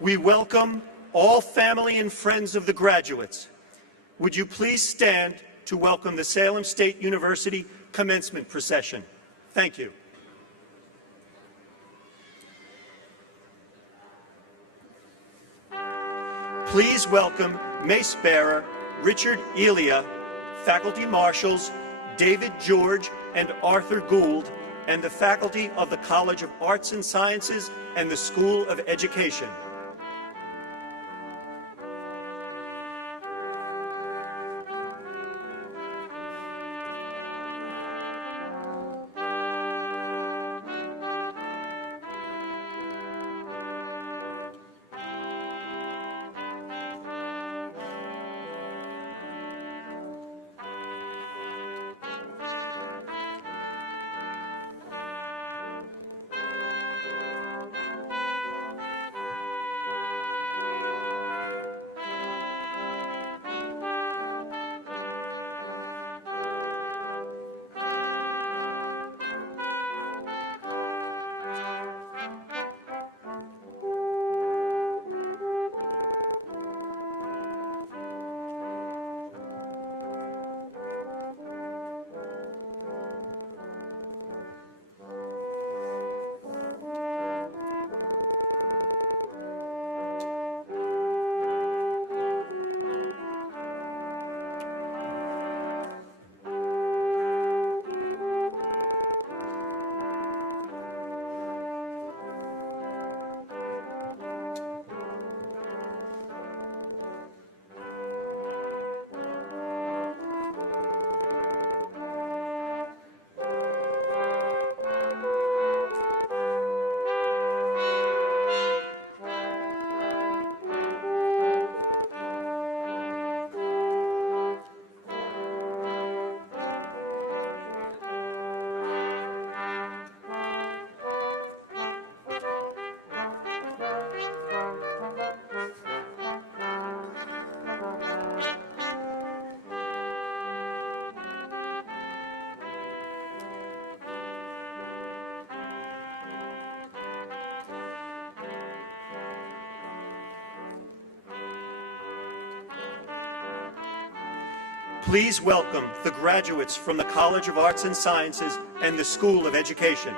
We welcome all family and friends of the graduates. Would you please stand to welcome the Salem State University Commencement procession? Thank you. Please welcome Mace Bearer Richard Elia, Faculty Marshals David George and Arthur Gould, and the faculty of the College of Arts and Sciences and the School of Education. Please welcome the graduates from the College of Arts and Sciences and the School of Education.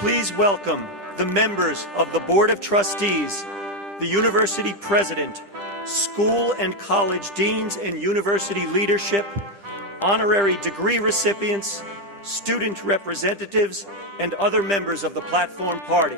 Please welcome the members of the Board of Trustees, the University President, school and college deans and university leadership, honorary degree recipients, student representatives, and other members of the Platform Party.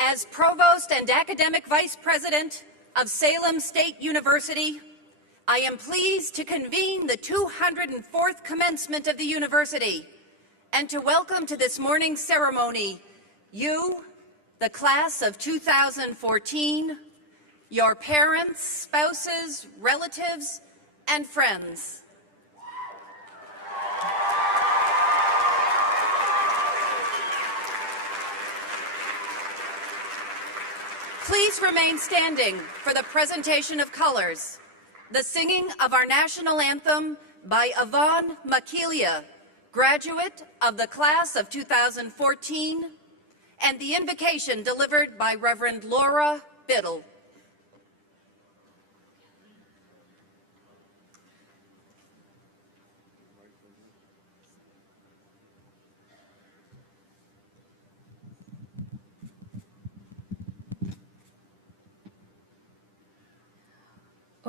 As Provost and Academic Vice President of Salem State University, I am pleased to convene the 204th commencement of the university and to welcome to this morning's ceremony you, the class of 2014, your parents, spouses, relatives, and friends. Please remain standing for the presentation of colors, the singing of our national anthem by Yvonne Makilia, graduate of the class of 2014, and the invocation delivered by Reverend Laura Biddle.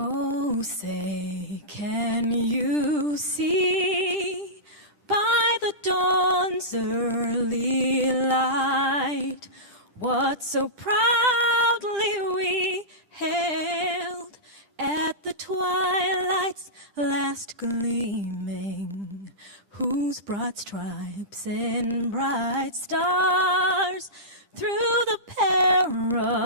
Oh, say, can you see by the dawn's early light what so proudly we hailed at the twilight's last gleaming, whose broad stripes and bright stars through the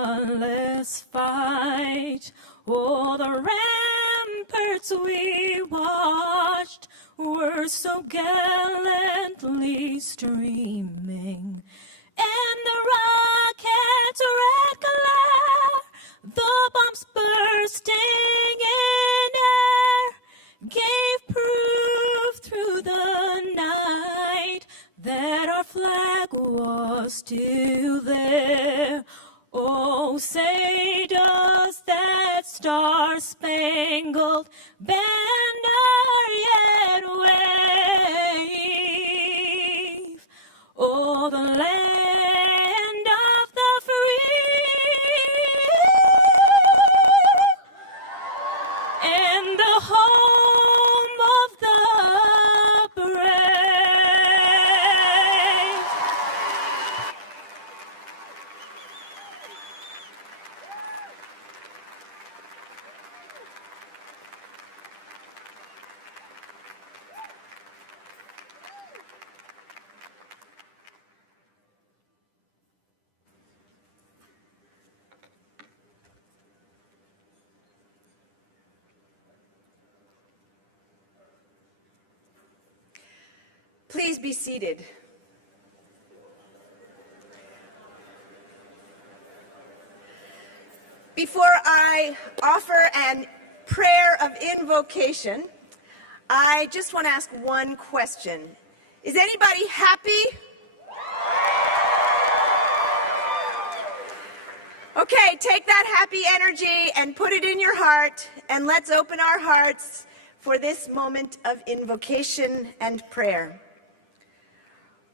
perilous fight o'er the ramparts we watched were so gallantly streaming, and the rocket's red glare, the bombs bursting in air, gave proof through the night that our flag was still there. Oh, say, does that star-spangled banner yet wave o'er the land of the free and the home of the brave? Please be seated. Before I offer a prayer of invocation, I just want to ask one question. Is anybody happy? Okay, take that happy energy and put it in your heart, and let's open our hearts for this moment of invocation and prayer.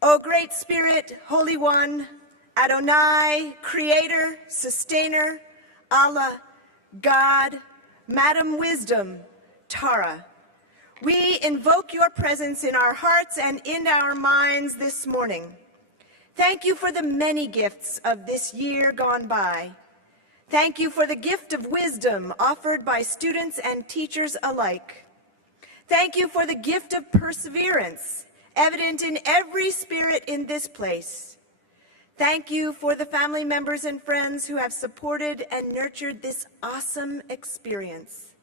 O great Spirit, Holy One, Adonai, Creator, Sustainer, Allah, God, Madam Wisdom, Tara, we invoke your presence in our hearts and in our minds this morning. Thank you for the many gifts of this year gone by. Thank you for the gift of wisdom offered by students and teachers alike. Thank you for the gift of perseverance, evident in every spirit in this place. Thank you for the family members and friends who have supported and nurtured this awesome experience.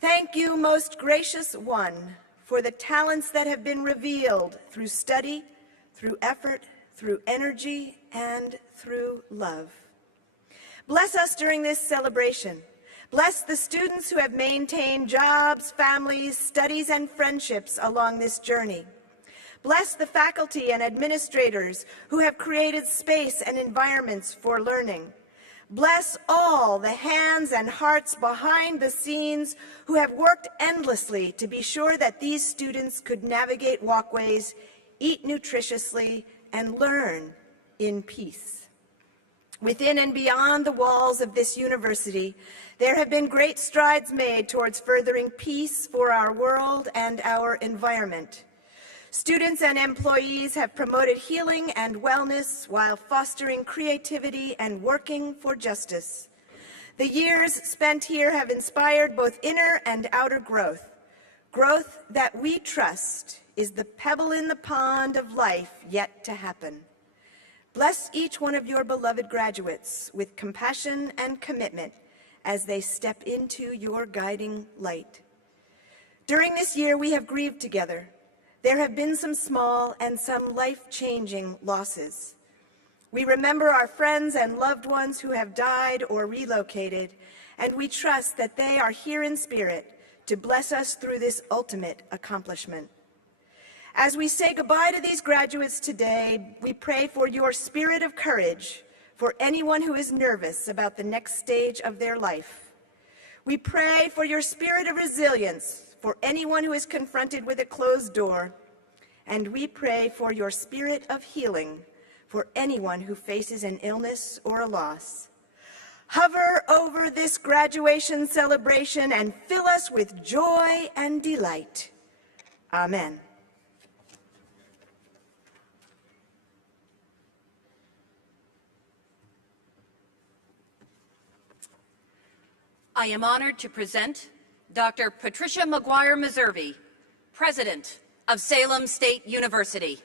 Thank you, most gracious one, for the talents that have been revealed through study, through effort, through energy, and through love. Bless us during this celebration. Bless the students who have maintained jobs, families, studies, and friendships along this journey. Bless the faculty and administrators who have created space and environments for learning. Bless all the hands and hearts behind the scenes who have worked endlessly to be sure that these students could navigate walkways, eat nutritiously, and learn in peace. Within and beyond the walls of this university, there have been great strides made towards furthering peace for our world and our environment. Students and employees have promoted healing and wellness while fostering creativity and working for justice. The years spent here have inspired both inner and outer growth, growth that we trust is the pebble in the pond of life yet to happen. Bless each one of your beloved graduates with compassion and commitment as they step into your guiding light. During this year, we have grieved together. There have been some small and some life-changing losses. We remember our friends and loved ones who have died or relocated, and we trust that they are here in spirit to bless us through this ultimate accomplishment. As we say goodbye to these graduates today, we pray for your spirit of courage for anyone who is nervous about the next stage of their life. We pray for your spirit of resilience for anyone who is confronted with a closed door, and we pray for your spirit of healing for anyone who faces an illness or a loss. Hover over this graduation celebration and fill us with joy and delight. Amen. I am honored to present Dr. Patricia McGuire-Meservey, President of Salem State University.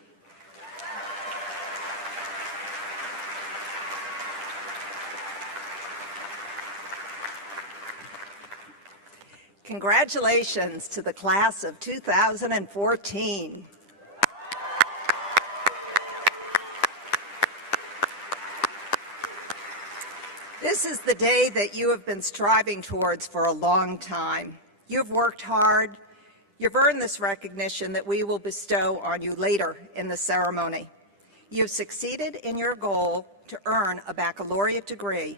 Congratulations to the class of 2014. This is the day that you have been striving towards for a long time. You've worked hard. You've earned this recognition that we will bestow on you later in the ceremony. You've succeeded in your goal to earn a baccalaureate degree,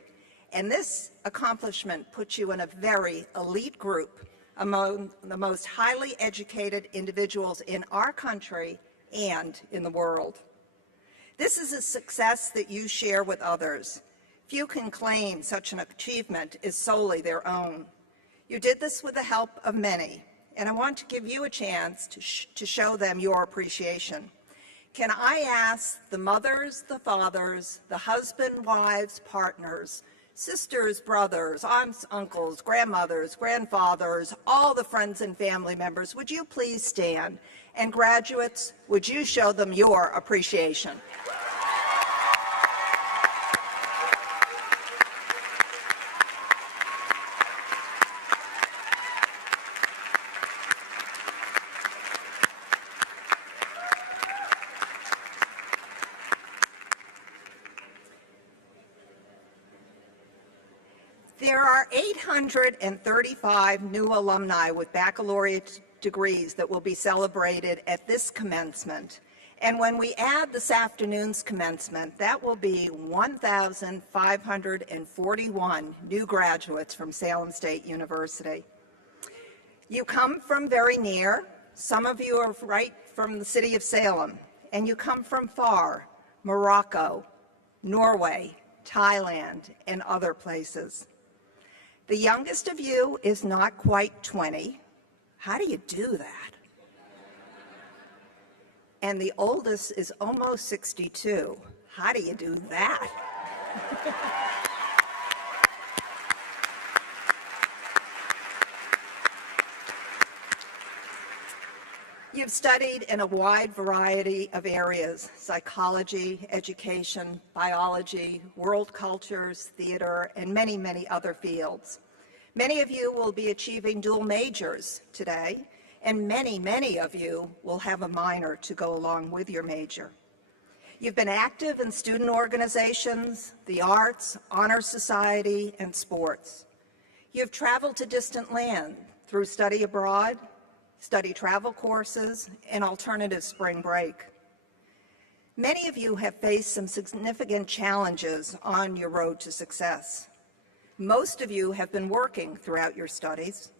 and this accomplishment puts you in a very elite group among the most highly educated individuals in our country and in the world. This is a success that you share with others. Few can claim such an achievement is solely their own. You did this with the help of many, and I want to give you a chance to show them your appreciation. Can I ask the mothers, the fathers, the husband, wives, partners, sisters, brothers, aunts, uncles, grandmothers, grandfathers, all the friends and family members, would you please stand? And graduates, would you show them your appreciation? There are 835 new alumni with baccalaureate degrees that will be celebrated at this commencement. And when we add this afternoon's commencement, that will be 1,541 new graduates from Salem State University. You come from very near. Some of you are right from the city of Salem, and you come from far, Morocco, Norway, Thailand, and other places. The youngest of you is not quite 20. How do you do that? And the oldest is almost 62. How do you do that? You've studied in a wide variety of areas: psychology, education, biology, world cultures, theater, and many, many other fields. Many of you will be achieving dual majors today, and many, many of you will have a minor to go along with your major. You've been active in student organizations, the arts, honor society, and sports. You've traveled to distant land through study abroad, study travel courses, and alternative spring break. Many of you have faced some significant challenges on your road to success. Most of you have been working throughout your studies.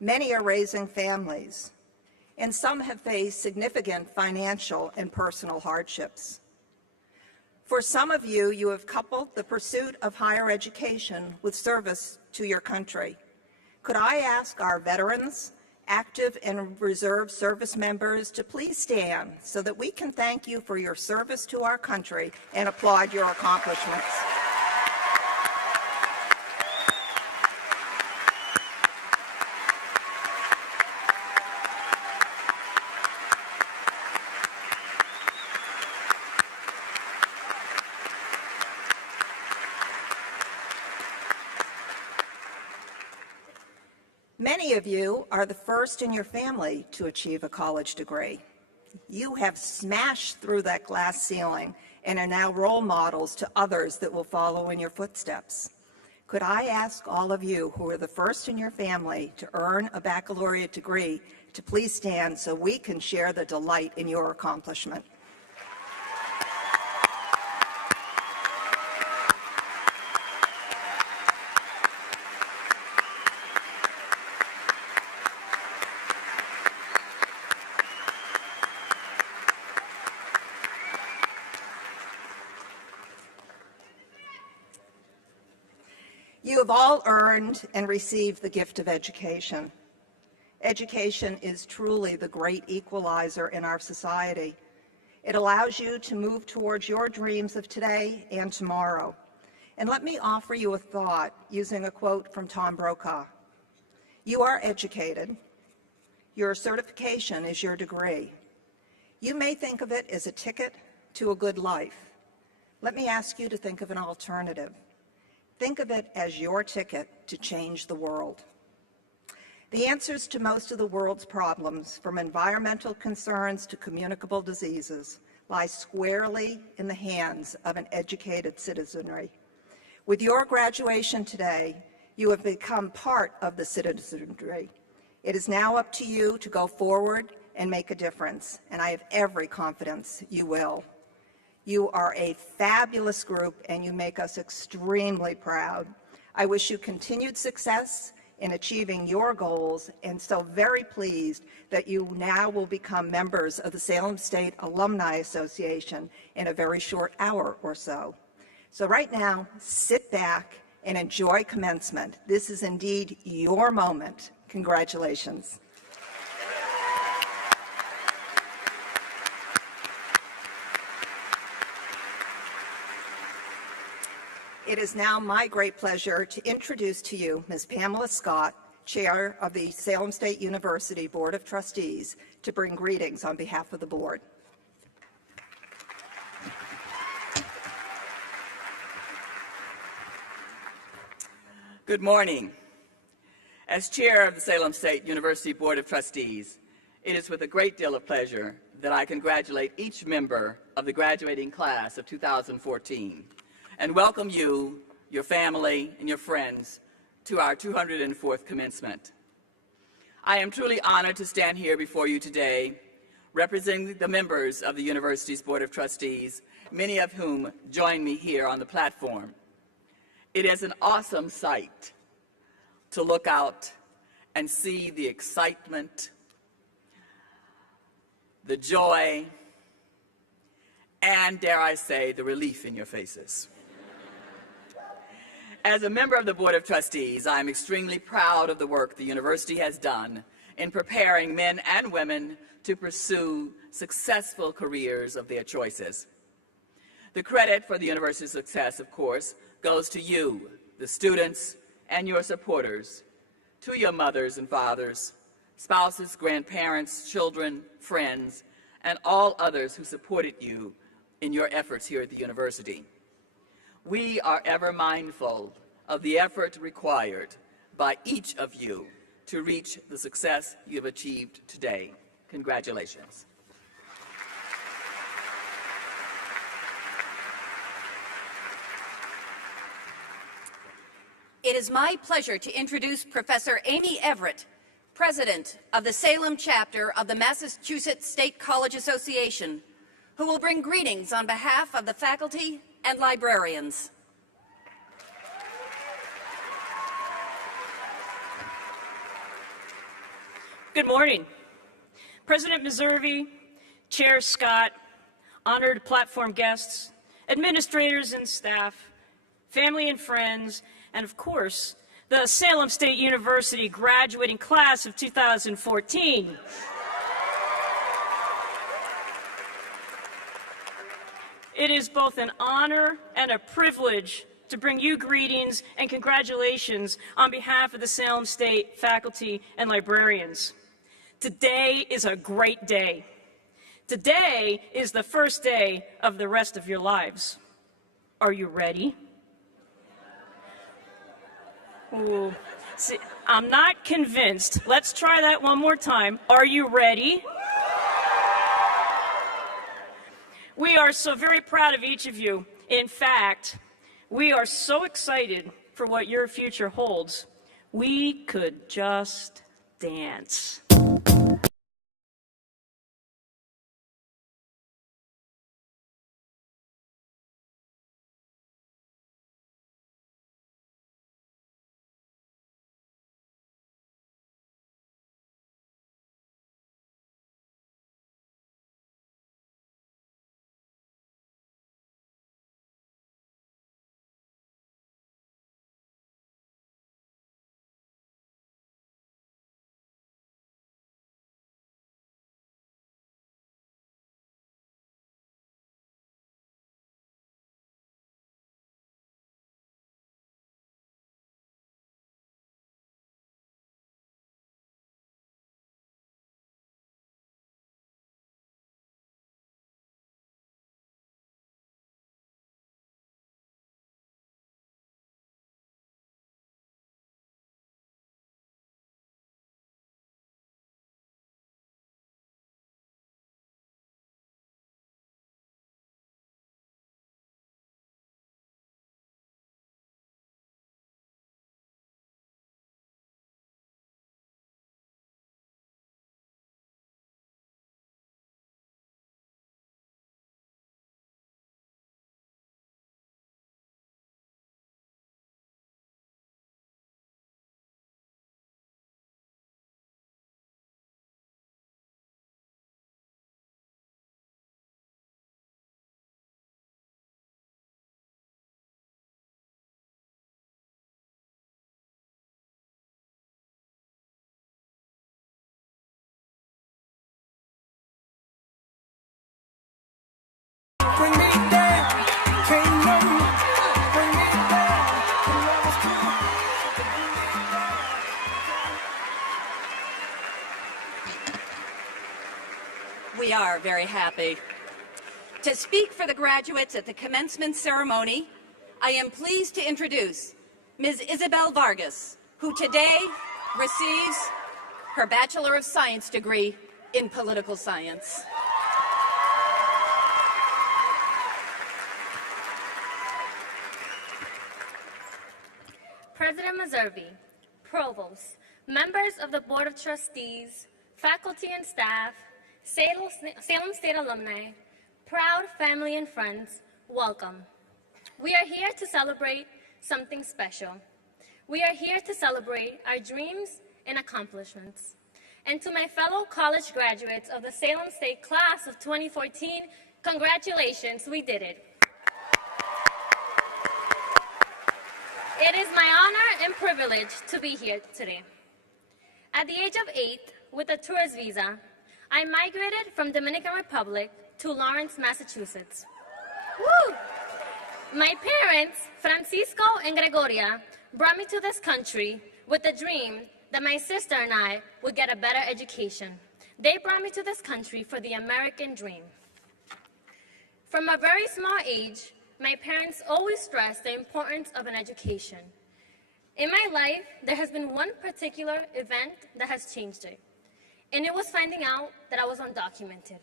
Many are raising families, and some have faced significant financial and personal hardships. For some of you, you have coupled the pursuit of higher education with service to your country. Could I ask our veterans, active and reserve service members to please stand so that we can thank you for your service to our country and applaud your accomplishments. Many of you are the first in your family to achieve a college degree. You have smashed through that glass ceiling and are now role models to others that will follow in your footsteps. Could I ask all of you who are the first in your family to earn a baccalaureate degree to please stand so we can share the delight in your accomplishment? You have all earned and received the gift of education. Education is truly the great equalizer in our society. It allows you to move towards your dreams of today and tomorrow. And let me offer you a thought using a quote from Tom Brokaw. You are educated. Your certification is your degree. You may think of it as a ticket to a good life. Let me ask you to think of an alternative. Think of it as your ticket to change the world. The answers to most of the world's problems, from environmental concerns to communicable diseases, lie squarely in the hands of an educated citizenry. With your graduation today, you have become part of the citizenry. It is now up to you to go forward and make a difference, and I have every confidence you will. You are a fabulous group, and you make us extremely proud. I wish you continued success in achieving your goals, and so very pleased that you now will become members of the Salem State Alumni Association in a very short hour or so. So right now, sit back and enjoy commencement. This is indeed your moment. Congratulations. It is now my great pleasure to introduce to you Ms. Pamela Scott, Chair of the Salem State University Board of Trustees, to bring greetings on behalf of the board. Good morning. As Chair of the Salem State University Board of Trustees, it is with a great deal of pleasure that I congratulate each member of the graduating class of 2014 and welcome you, your family, and your friends to our 204th commencement. I am truly honored to stand here before you today, representing the members of the university's Board of Trustees, many of whom join me here on the platform. It is an awesome sight to look out and see the excitement, the joy, and, dare I say, the relief in your faces. As a member of the Board of Trustees, I am extremely proud of the work the university has done in preparing men and women to pursue successful careers of their choices. The credit for the university's success, of course, goes to you, the students, and your supporters, to your mothers and fathers, spouses, grandparents, children, friends, and all others who supported you in your efforts here at the university. We are ever mindful of the effort required by each of you to reach the success you have achieved today. Congratulations. It is my pleasure to introduce Professor Amy Everett, President of the Salem chapter of the Massachusetts State College Association, who will bring greetings on behalf of the faculty and librarians. Good morning. President Meservey, Chair Scott, honored platform guests, administrators and staff, family and friends, and of course, the Salem State University graduating class of 2014. It is both an honor and a privilege to bring you greetings and congratulations on behalf of the Salem State faculty and librarians. Today is a great day. Today is the first day of the rest of your lives. Are you ready? Ooh. See, I'm not convinced. Let's try that one more time. Are you ready? We are so very proud of each of you. In fact, we are so excited for what your future holds. We could just dance. Bring me down, can't know me. Bring me down, the love is true. We are very happy. To speak for the graduates at the commencement ceremony, I am pleased to introduce Ms. Isabel Vargas, who today receives her Bachelor of Science degree in Political Science. President Meservey, Provost, members of the Board of Trustees, faculty and staff, Salem State alumni, proud family and friends, welcome. We are here to celebrate something special. We are here to celebrate our dreams and accomplishments. And to my fellow college graduates of the Salem State class of 2014, congratulations, we did it. It is my honor and privilege to be here today. At the age of 8, with a tourist visa, I migrated from Dominican Republic to Lawrence, Massachusetts. Woo! My parents, Francisco and Gregoria, brought me to this country with the dream that my sister and I would get a better education. They brought me to this country for the American dream. From a very small age, my parents always stressed the importance of an education. In my life, there has been one particular event that has changed it, and it was finding out that I was undocumented,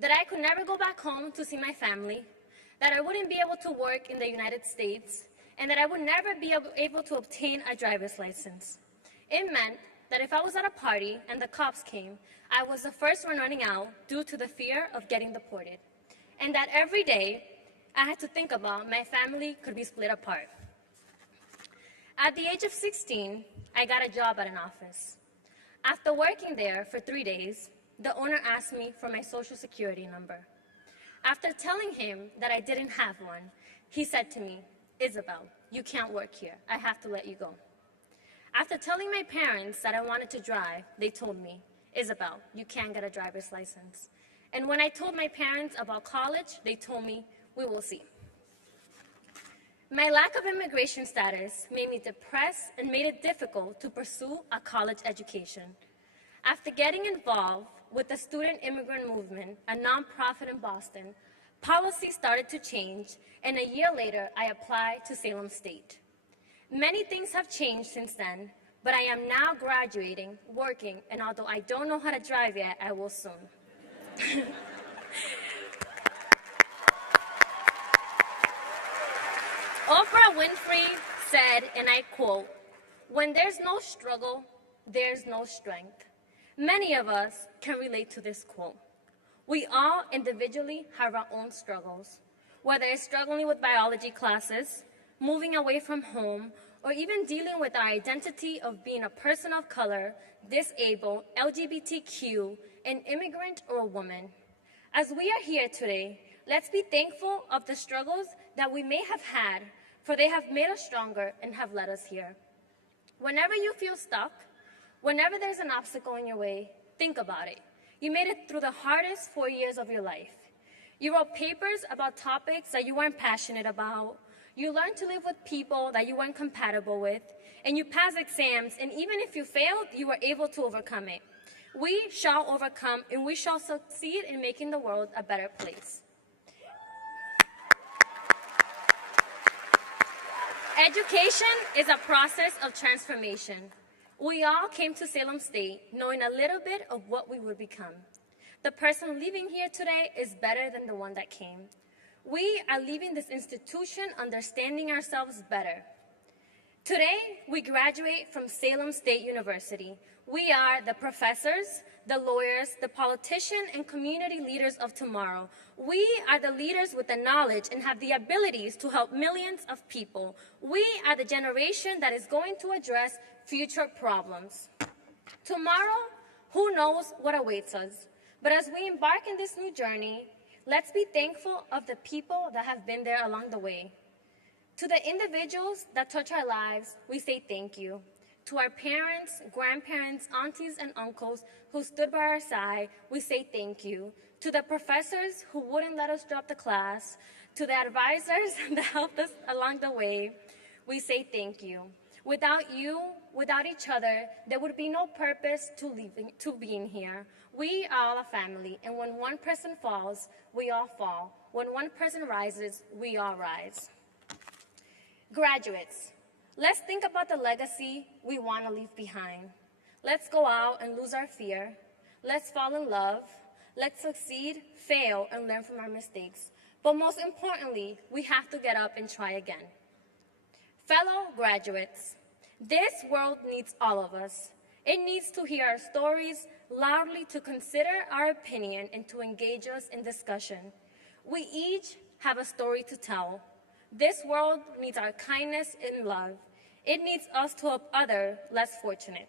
that I could never go back home to see my family, that I wouldn't be able to work in the United States, and that I would never be able to obtain a driver's license. It meant that if I was at a party and the cops came, I was the first one running out due to the fear of getting deported, and that every day I had to think about my family could be split apart. At the age of 16, I got a job at an office. After working there for 3 days, the owner asked me for my social security number. After telling him that I didn't have one, he said to me, "Isabel, you can't work here. I have to let you go." After telling my parents that I wanted to drive, they told me, "Isabel, you can't get a driver's license." And when I told my parents about college, they told me, "We will see." My lack of immigration status made me depressed and made it difficult to pursue a college education. After getting involved with the Student Immigrant Movement, a nonprofit in Boston, policies started to change, and a year later, I applied to Salem State. Many things have changed since then, but I am now graduating, working, and although I don't know how to drive yet, I will soon. Oprah Winfrey said, and I quote, "When there's no struggle, there's no strength." Many of us can relate to this quote. We all individually have our own struggles, whether it's struggling with biology classes, moving away from home, or even dealing with our identity of being a person of color, disabled, LGBTQ, an immigrant, or a woman. As we are here today, let's be thankful of the struggles that we may have had, for they have made us stronger and have led us here. Whenever you feel stuck, whenever there's an obstacle in your way, think about it. You made it through the hardest 4 years of your life. You wrote papers about topics that you weren't passionate about. You learned to live with people that you weren't compatible with. And you passed exams, and even if you failed, you were able to overcome it. We shall overcome, and we shall succeed in making the world a better place. Education is a process of transformation. We all came to Salem State knowing a little bit of what we would become. The person leaving here today is better than the one that came. We are leaving this institution understanding ourselves better. Today, we graduate from Salem State University. We are the professors, the lawyers, the politicians, and community leaders of tomorrow. We are the leaders with the knowledge and have the abilities to help millions of people. We are the generation that is going to address future problems. Tomorrow, who knows what awaits us? But as we embark in this new journey, let's be thankful of the people that have been there along the way. To the individuals that touch our lives, we say thank you. To our parents, grandparents, aunties, and uncles who stood by our side, we say thank you. To the professors who wouldn't let us drop the class, to the advisors that helped us along the way, we say thank you. Without you, without each other, there would be no purpose to being here. We are all a family, and when one person falls, we all fall. When one person rises, we all rise. Graduates, let's think about the legacy we want to leave behind. Let's go out and lose our fear. Let's fall in love. Let's succeed, fail, and learn from our mistakes. But most importantly, we have to get up and try again. Fellow graduates, this world needs all of us. It needs to hear our stories loudly, to consider our opinion, and to engage us in discussion. We each have a story to tell. This world needs our kindness and love. It needs us to help others less fortunate.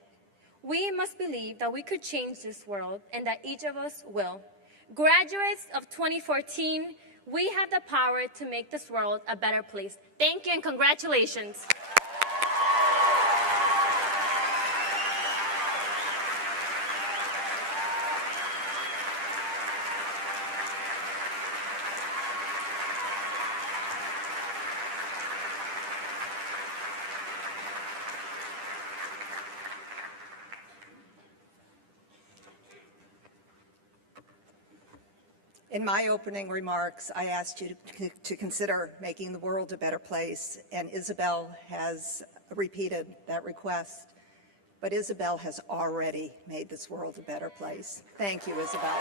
We must believe that we could change this world and that each of us will. Graduates of 2014, we have the power to make this world a better place. Thank you and congratulations. In my opening remarks, I asked you to consider making the world a better place, and Isabel has repeated that request. But Isabel has already made this world a better place. Thank you, Isabel.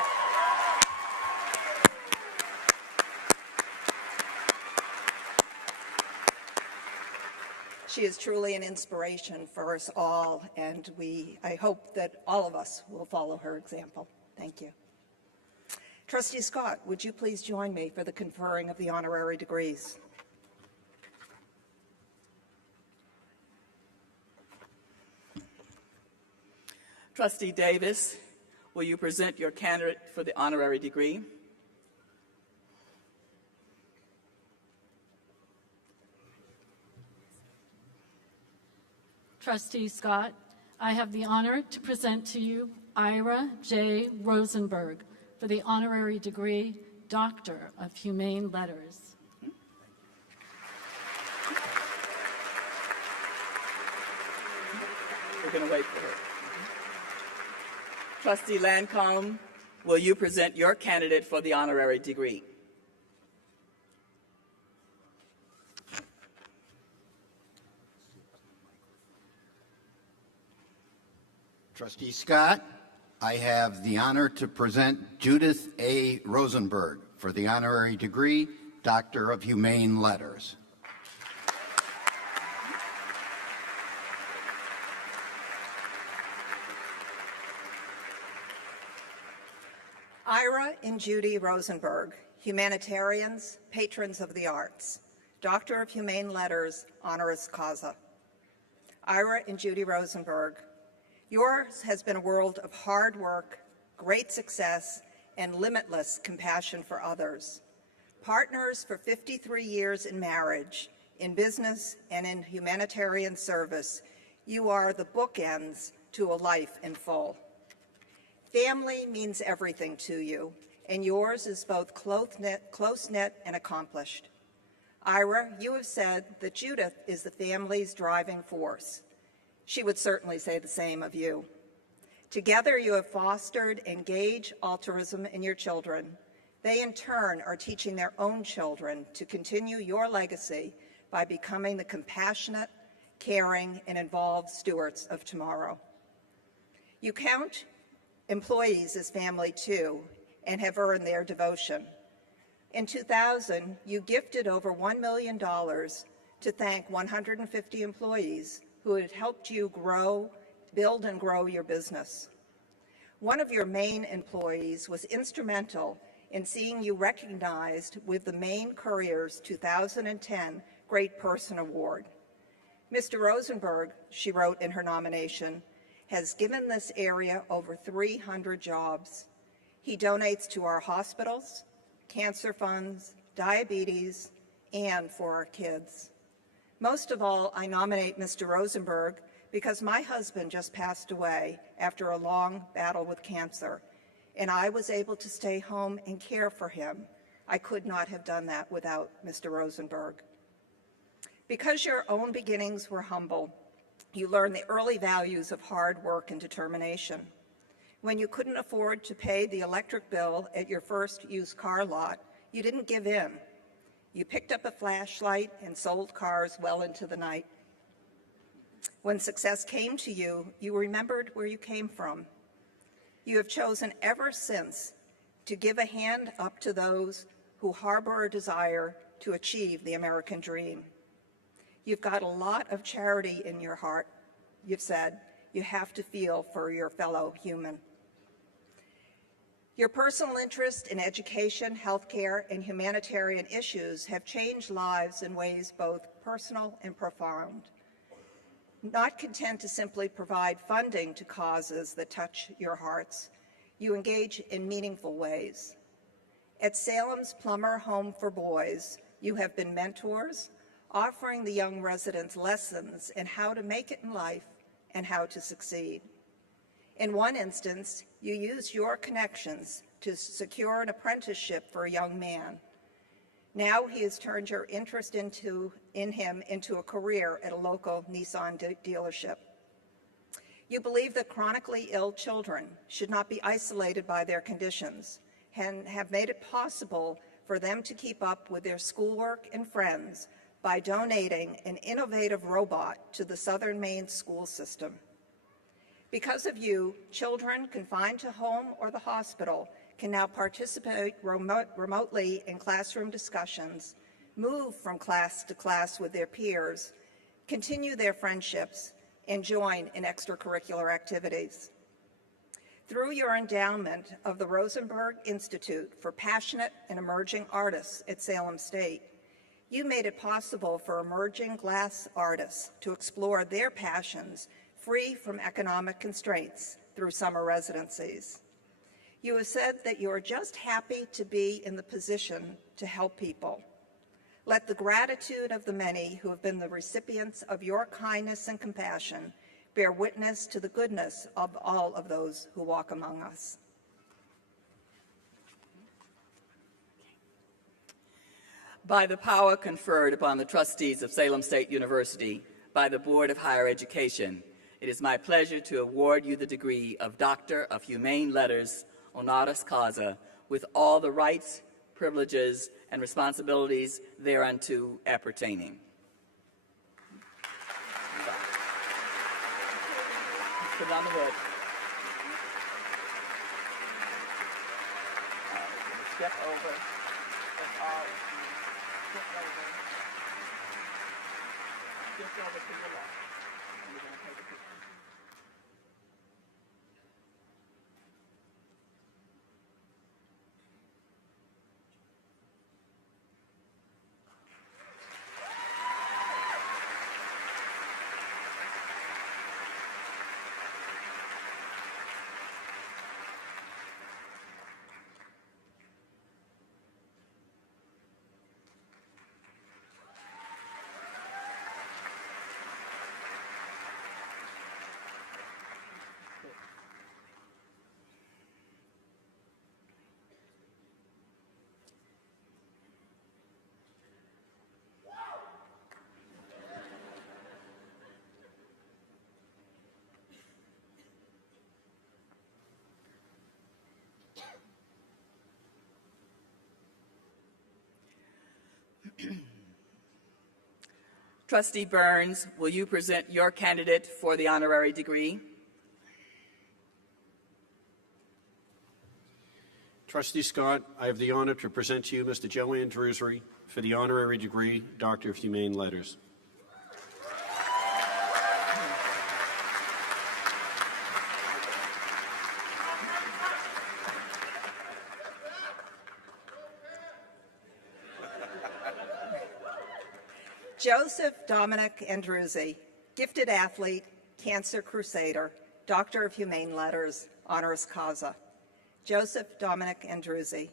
She is truly an inspiration for us all, and I hope that all of us will follow her example. Thank you. Trustee Scott, would you please join me for the conferring of the honorary degrees? Trustee Davis, will you present your candidate for the honorary degree? Trustee Scott, I have the honor to present to you Ira J. Rosenberg for the honorary degree Doctor of Humane Letters. We're going to wait for her. Trustee Lancome, will you present your candidate for the honorary degree? Trustee Scott, I have the honor to present Judith A. Rosenberg for the honorary degree Doctor of Humane Letters. Ira and Judy Rosenberg, humanitarians, patrons of the arts, Doctor of Humane Letters, honoris causa. Ira and Judy Rosenberg, yours has been a world of hard work, great success, and limitless compassion for others. Partners for 53 years in marriage, in business, and in humanitarian service, you are the bookends to a life in full. Family means everything to you, and yours is both close-knit and accomplished. Ira, you have said that Judith is the family's driving force. She would certainly say the same of you. Together, you have fostered engaged altruism in your children. They, in turn, are teaching their own children to continue your legacy by becoming the compassionate, caring, and involved stewards of tomorrow. You count employees as family, too, and have earned their devotion. In 2000, you gifted over $1 million to thank 150 employees who had helped you build and grow your business. One of your Maine employees was instrumental in seeing you recognized with the Maine Courier's 2010 Great Person Award. Mr. Rosenberg, she wrote in her nomination, has given this area over 300 jobs. He donates to our hospitals, cancer funds, diabetes, and for our kids. Most of all, I nominate Mr. Rosenberg because my husband just passed away after a long battle with cancer, and I was able to stay home and care for him. I could not have done that without Mr. Rosenberg. Because your own beginnings were humble, you learned the early values of hard work and determination. When you couldn't afford to pay the electric bill at your first used car lot, you didn't give in. You picked up a flashlight and sold cars well into the night. When success came to you, you remembered where you came from. You have chosen ever since to give a hand up to those who harbor a desire to achieve the American dream. You've got a lot of charity in your heart. You've said you have to feel for your fellow human. Your personal interest in education, healthcare, and humanitarian issues have changed lives in ways both personal and profound. Not content to simply provide funding to causes that touch your hearts, you engage in meaningful ways. At Salem's Plummer Home for Boys, you have been mentors, offering the young residents lessons in how to make it in life and how to succeed. In one instance, you used your connections to secure an apprenticeship for a young man. Now he has turned your interest in him into a career at a local Nissan dealership. You believe that chronically ill children should not be isolated by their conditions and have made it possible for them to keep up with their schoolwork and friends by donating an innovative robot to the Southern Maine school system. Because of you, children confined to home or the hospital can now participate remotely in classroom discussions, move from class to class with their peers, continue their friendships, and join in extracurricular activities. Through your endowment of the Rosenberg Institute for Passionate and Emerging Artists at Salem State, you made it possible for emerging glass artists to explore their passions free from economic constraints through summer residencies. You have said that you are just happy to be in the position to help people. Let the gratitude of the many who have been the recipients of your kindness and compassion bear witness to the goodness of all of those who walk among us. By the power conferred upon the trustees of Salem State University by the Board of Higher Education, it is my pleasure to award you the degree of Doctor of Humane Letters honoris causa with all the rights, privileges, and responsibilities thereunto appertaining. Put it on the hood. Step over. That's all. Step over. Step over to your left. And we're going to take a picture. Trustee Burns, will you present your candidate for the honorary degree? Trustee Scott, I have the honor to present to you Mr. Joanne Drewsbury for the honorary degree, Doctor of Humane Letters. Joseph Dominic Andruzzi, gifted athlete, cancer crusader, Doctor of Humane Letters, honoris causa. Joseph Dominic Andruzzi,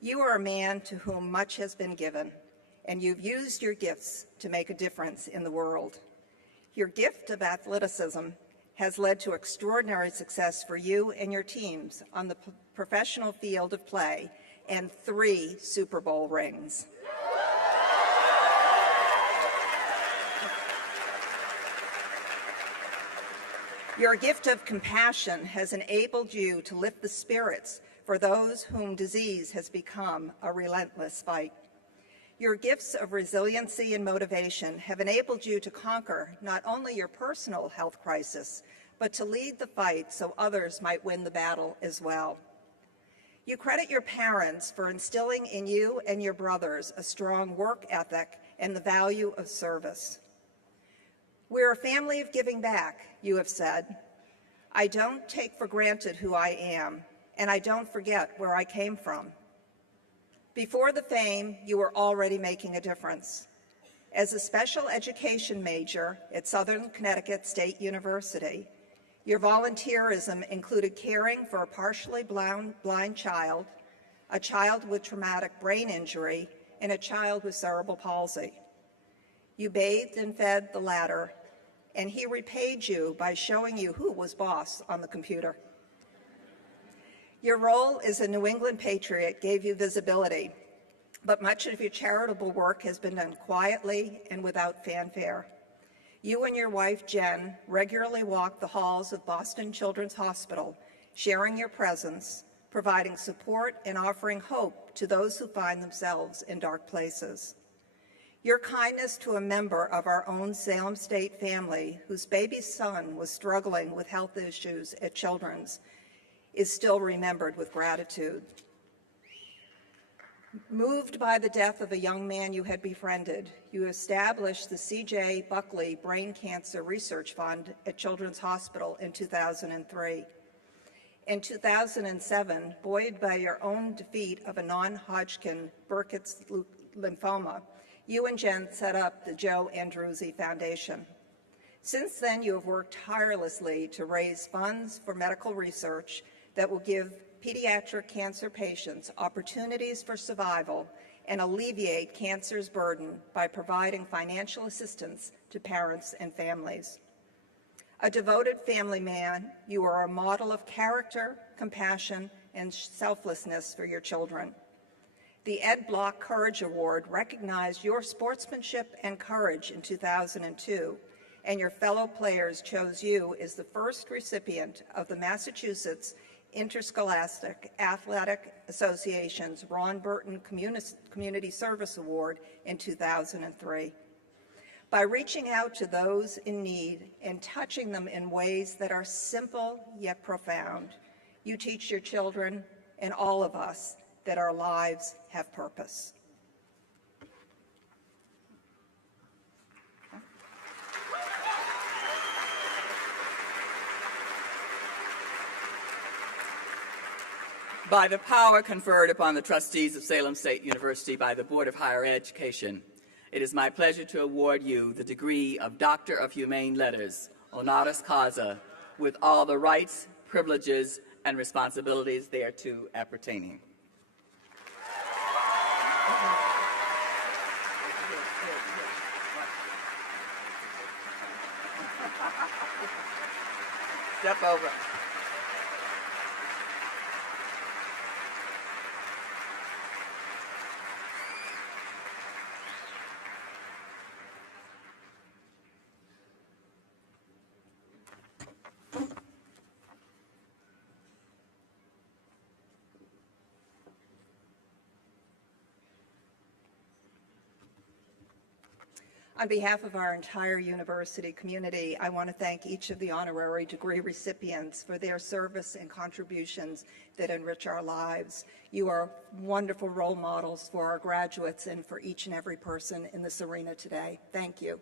you are a man to whom much has been given, and you've used your gifts to make a difference in the world. Your gift of athleticism has led to extraordinary success for you and your teams on the professional field of play and 3 Super Bowl rings. Your gift of compassion has enabled you to lift the spirits for those whom disease has become a relentless fight. Your gifts of resiliency and motivation have enabled you to conquer not only your personal health crisis, but to lead the fight so others might win the battle as well. You credit your parents for instilling in you and your brothers a strong work ethic and the value of service. We're a family of giving back, you have said. I don't take for granted who I am, and I don't forget where I came from. Before the fame, you were already making a difference. As a special education major at Southern Connecticut State University, your volunteerism included caring for a partially blind child, a child with traumatic brain injury, and a child with cerebral palsy. You bathed and fed the latter, and he repaid you by showing you who was boss on the computer. Your role as a New England patriot gave you visibility, but much of your charitable work has been done quietly and without fanfare. You and your wife, Jen, regularly walk the halls of Boston Children's Hospital, sharing your presence, providing support, and offering hope to those who find themselves in dark places. Your kindness to a member of our own Salem State family, whose baby son was struggling with health issues at Children's, is still remembered with gratitude. Moved by the death of a young man you had befriended, you established the C.J. Buckley Brain Cancer Research Fund at Children's Hospital in 2003. In 2007, buoyed by your own defeat of a non-Hodgkin Burkitt's lymphoma, you and Jen set up the Joe Andruzzi Foundation. Since then, you have worked tirelessly to raise funds for medical research that will give pediatric cancer patients opportunities for survival and alleviate cancer's burden by providing financial assistance to parents and families. A devoted family man, you are a model of character, compassion, and selflessness for your children. The Ed Block Courage Award recognized your sportsmanship and courage in 2002, and your fellow players chose you as the first recipient of the Massachusetts Interscholastic Athletic Association's Ron Burton Community Service Award in 2003. By reaching out to those in need and touching them in ways that are simple yet profound, you teach your children and all of us that our lives have purpose. By the power conferred upon the trustees of Salem State University by the Board of Higher Education, it is my pleasure to award you the degree of Doctor of Humane Letters, honoris causa, with all the rights, privileges, and responsibilities thereto appertaining. Step over. On behalf of our entire university community, I want to thank each of the honorary degree recipients for their service and contributions that enrich our lives. You are wonderful role models for our graduates and for each and every person in this arena today. Thank you.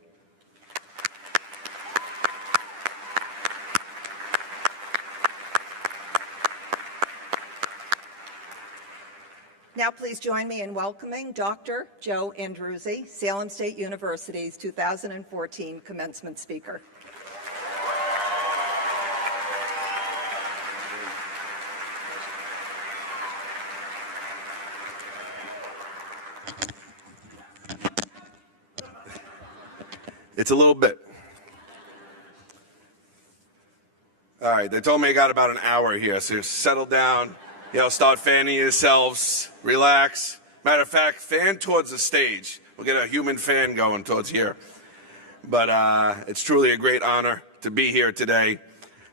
Now please join me in welcoming Dr. Joe Andruzzi, Salem State University's 2014 commencement speaker. It's a little bit. All right, they told me I got about an hour here, so settle down. Start fanning yourselves, relax. Matter of fact, fan towards the stage. We'll get a human fan going towards here. But it's truly a great honor to be here today.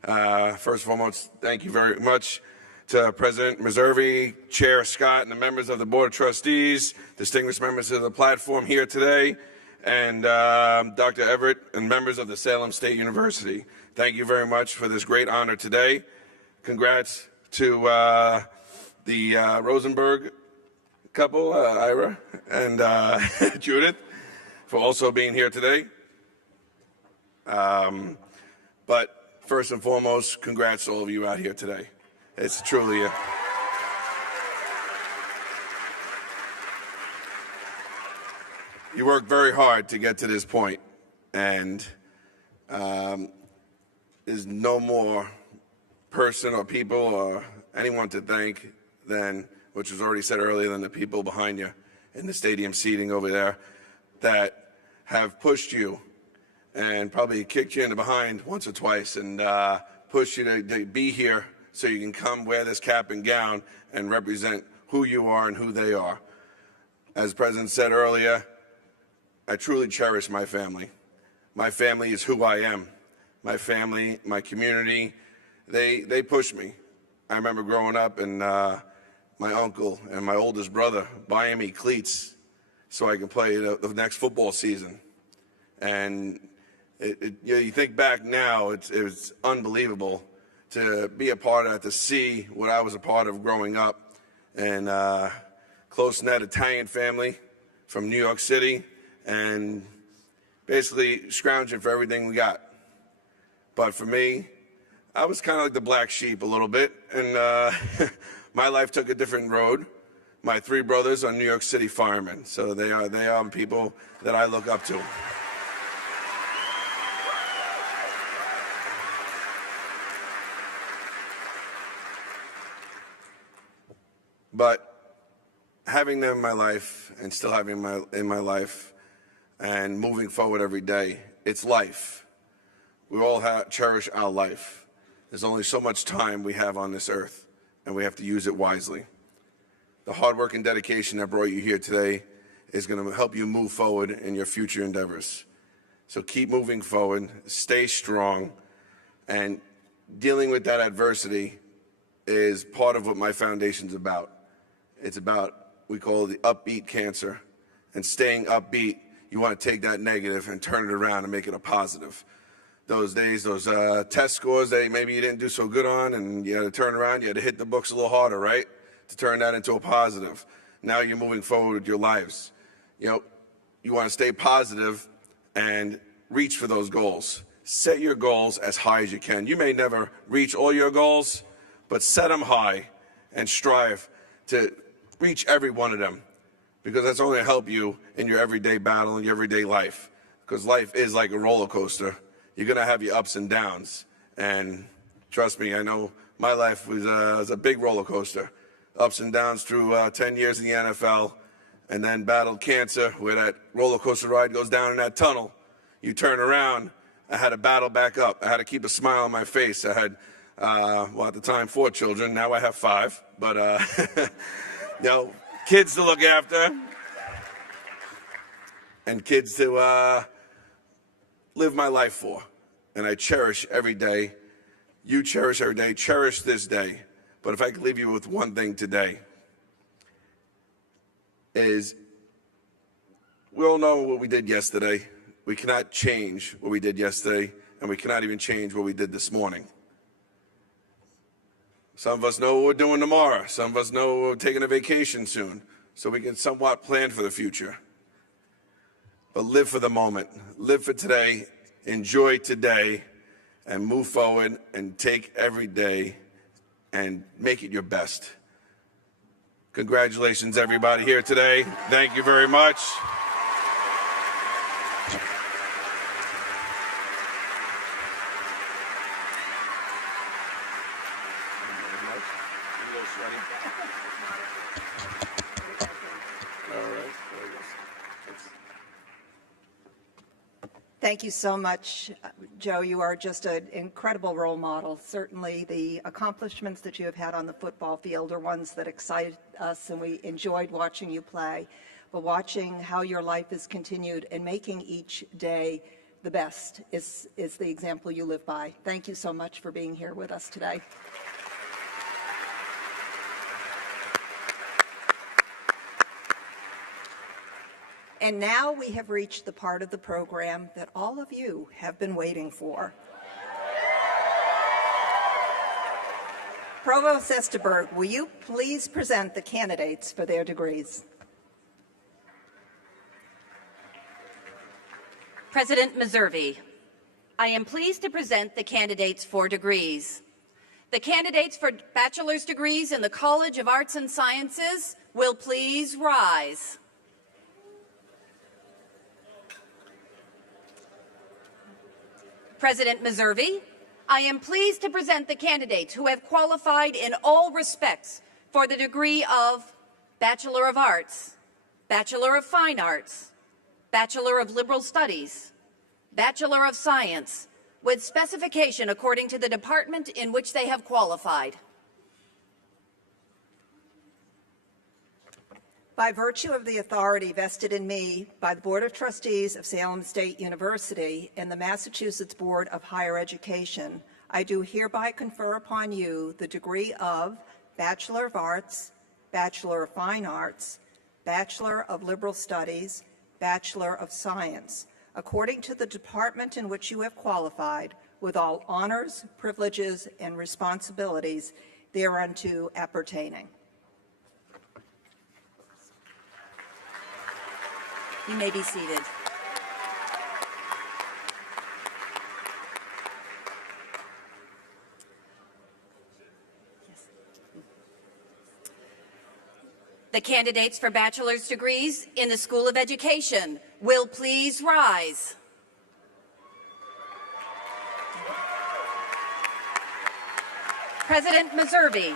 First and foremost, thank you very much to President Meservy, Chair Scott, and the members of the Board of Trustees, distinguished members of the platform here today, and Dr. Everett and members of the Salem State University. Thank you very much for this great honor today. Congrats to the Rosenberg couple, Ira and Judith, for also being here today. But first and foremost, congrats to all of you out here today. It's truly a... You worked very hard to get to this point, and there's no more person or people or anyone to thank than, which was already said earlier, than the people behind you in the stadium seating over there that have pushed you and probably kicked you in the behind once or twice and pushed you to be here so you can come wear this cap and gown and represent who you are and who they are. As the President said earlier, I truly cherish my family. My family is who I am. My family, my community, they push me. I remember growing up and my uncle and my oldest brother buying me cleats so I could play the next football season. And you think back now, it's unbelievable to be a part of that, to see what I was a part of growing up. And close-knit Italian family from New York City, and basically scrounging for everything we got. But for me, I was kind of like the black sheep a little bit, and my life took a different road. My three brothers are New York City firemen, so they are people that I look up to. But having them in my life and still having them in my life and moving forward every day, it's life. We all cherish our life. There's only so much time we have on this earth, and we have to use it wisely. The hard work and dedication that brought you here today is going to help you move forward in your future endeavors. So keep moving forward, stay strong, and dealing with that adversity is part of what my foundation's about. It's about, we call it the upbeat cancer. And staying upbeat, you want to take that negative and turn it around and make it a positive. Those days, those test scores that maybe you didn't do so good on, and you had to turn around, you had to hit the books a little harder, right? To turn that into a positive. Now you're moving forward with your lives. You know, you want to stay positive and reach for those goals. Set your goals as high as you can. You may never reach all your goals, but set them high and strive to reach every one of them, because that's only going to help you in your everyday battle, in your everyday life. Because life is like a roller coaster. You're going to have your ups and downs. And trust me, I know my life was a big roller coaster. Ups and downs through 10 years in the NFL, and then battled cancer, where that roller coaster ride goes down in that tunnel. You turn around, I had to battle back up. I had to keep a smile on my face. I had, at the time, 4 children. Now I have 5. But, kids to look after, and kids to live my life for. And I cherish every day. You cherish every day. Cherish this day. But if I could leave you with one thing today, is we all know what we did yesterday. We cannot change what we did yesterday, and we cannot even change what we did this morning. Some of us know what we're doing tomorrow. Some of us know we're taking a vacation soon, so we can somewhat plan for the future. But live for the moment. Live for today. Enjoy today, and move forward and take every day and make it your best. Congratulations, everybody here today. Thank you very much. Thank you so much, Joe. You are just an incredible role model. Certainly the accomplishments that you have had on the football field are ones that excite us, and we enjoyed watching you play. But watching how your life is continued and making each day the best is the example you live by. Thank you so much for being here with us today. And now we have reached the part of the program that all of you have been waiting for. Provost Esterberg, will you please present the candidates for their degrees? President Meservey, I am pleased to present the candidates for degrees. The candidates for bachelor's degrees in the College of Arts and Sciences will please rise. President Meservey, I am pleased to present the candidates who have qualified in all respects for the degree of Bachelor of Arts, Bachelor of Fine Arts, Bachelor of Liberal Studies, Bachelor of Science, with specification according to the department in which they have qualified. By virtue of the authority vested in me by the Board of Trustees of Salem State University and the Massachusetts Board of Higher Education, I do hereby confer upon you the degree of Bachelor of Arts, Bachelor of Fine Arts, Bachelor of Liberal Studies, Bachelor of Science, according to the department in which you have qualified, with all honors, privileges, and responsibilities thereunto appertaining. You may be seated. The candidates for bachelor's degrees in the School of Education will please rise. President Meservey,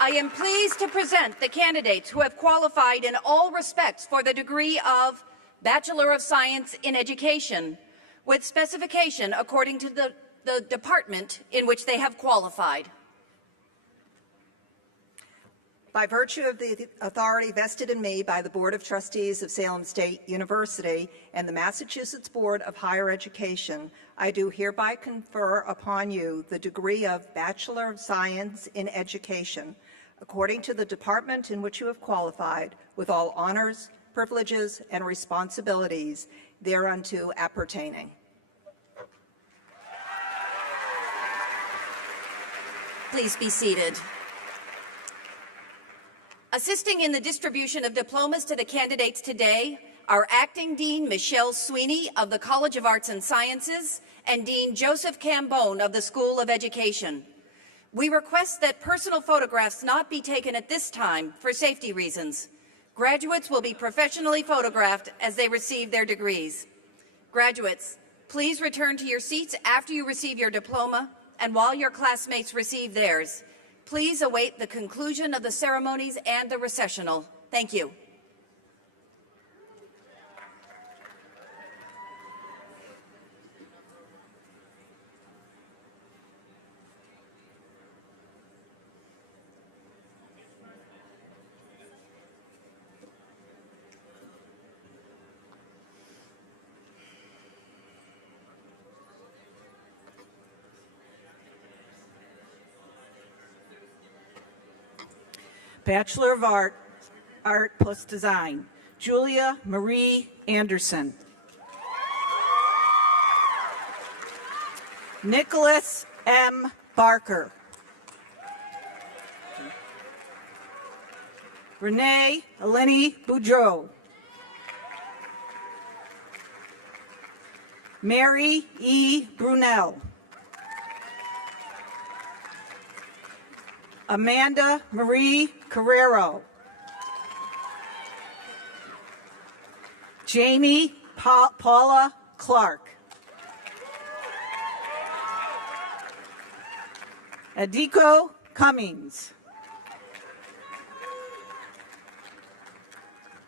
I am pleased to present the candidates who have qualified in all respects for the degree of Bachelor of Science in Education, with specification according to the department in which they have qualified. By virtue of the authority vested in me by the Board of Trustees of Salem State University and the Massachusetts Board of Higher Education, I do hereby confer upon you the degree of Bachelor of Science in Education, according to the department in which you have qualified, with all honors, privileges, and responsibilities thereunto appertaining. Please be seated. Assisting in the distribution of diplomas to the candidates today are Acting Dean Michelle Sweeney of the College of Arts and Sciences and Dean Joseph Cambone of the School of Education. We request that personal photographs not be taken at this time for safety reasons. Graduates will be professionally photographed as they receive their degrees. Graduates, please return to your seats after you receive your diploma and while your classmates receive theirs. Please await the conclusion of the ceremonies and the recessional. Thank you. Bachelor of Art plus Design, Julia Marie Anderson. Nicholas M. Barker. Renee Eleni Boudreau. Mary E. Brunel. Amanda Marie Carrero. Jamie Paula Clark. Adiko Cummings.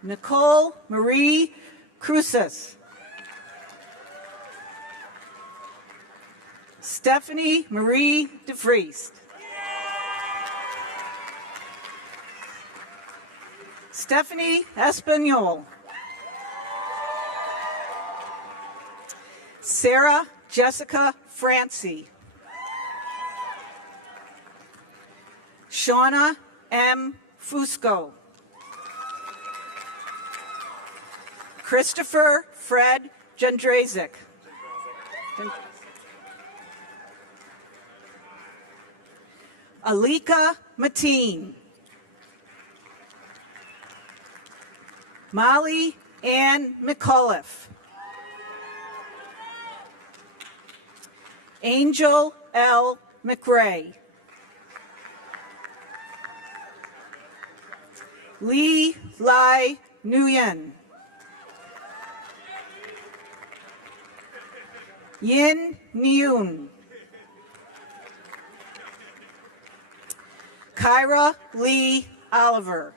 Nicole Marie Cruces. Stephanie Marie DeFries. Stephanie Espanol. Sarah Jessica Francie. Shauna M. Fusco. Christopher Fred Jendrazek. Alika Mateen. Molly Ann McAuliffe. Angel L. McRae. Lee Lai Nguyen. Yin Nyun. Kyra Lee Oliver.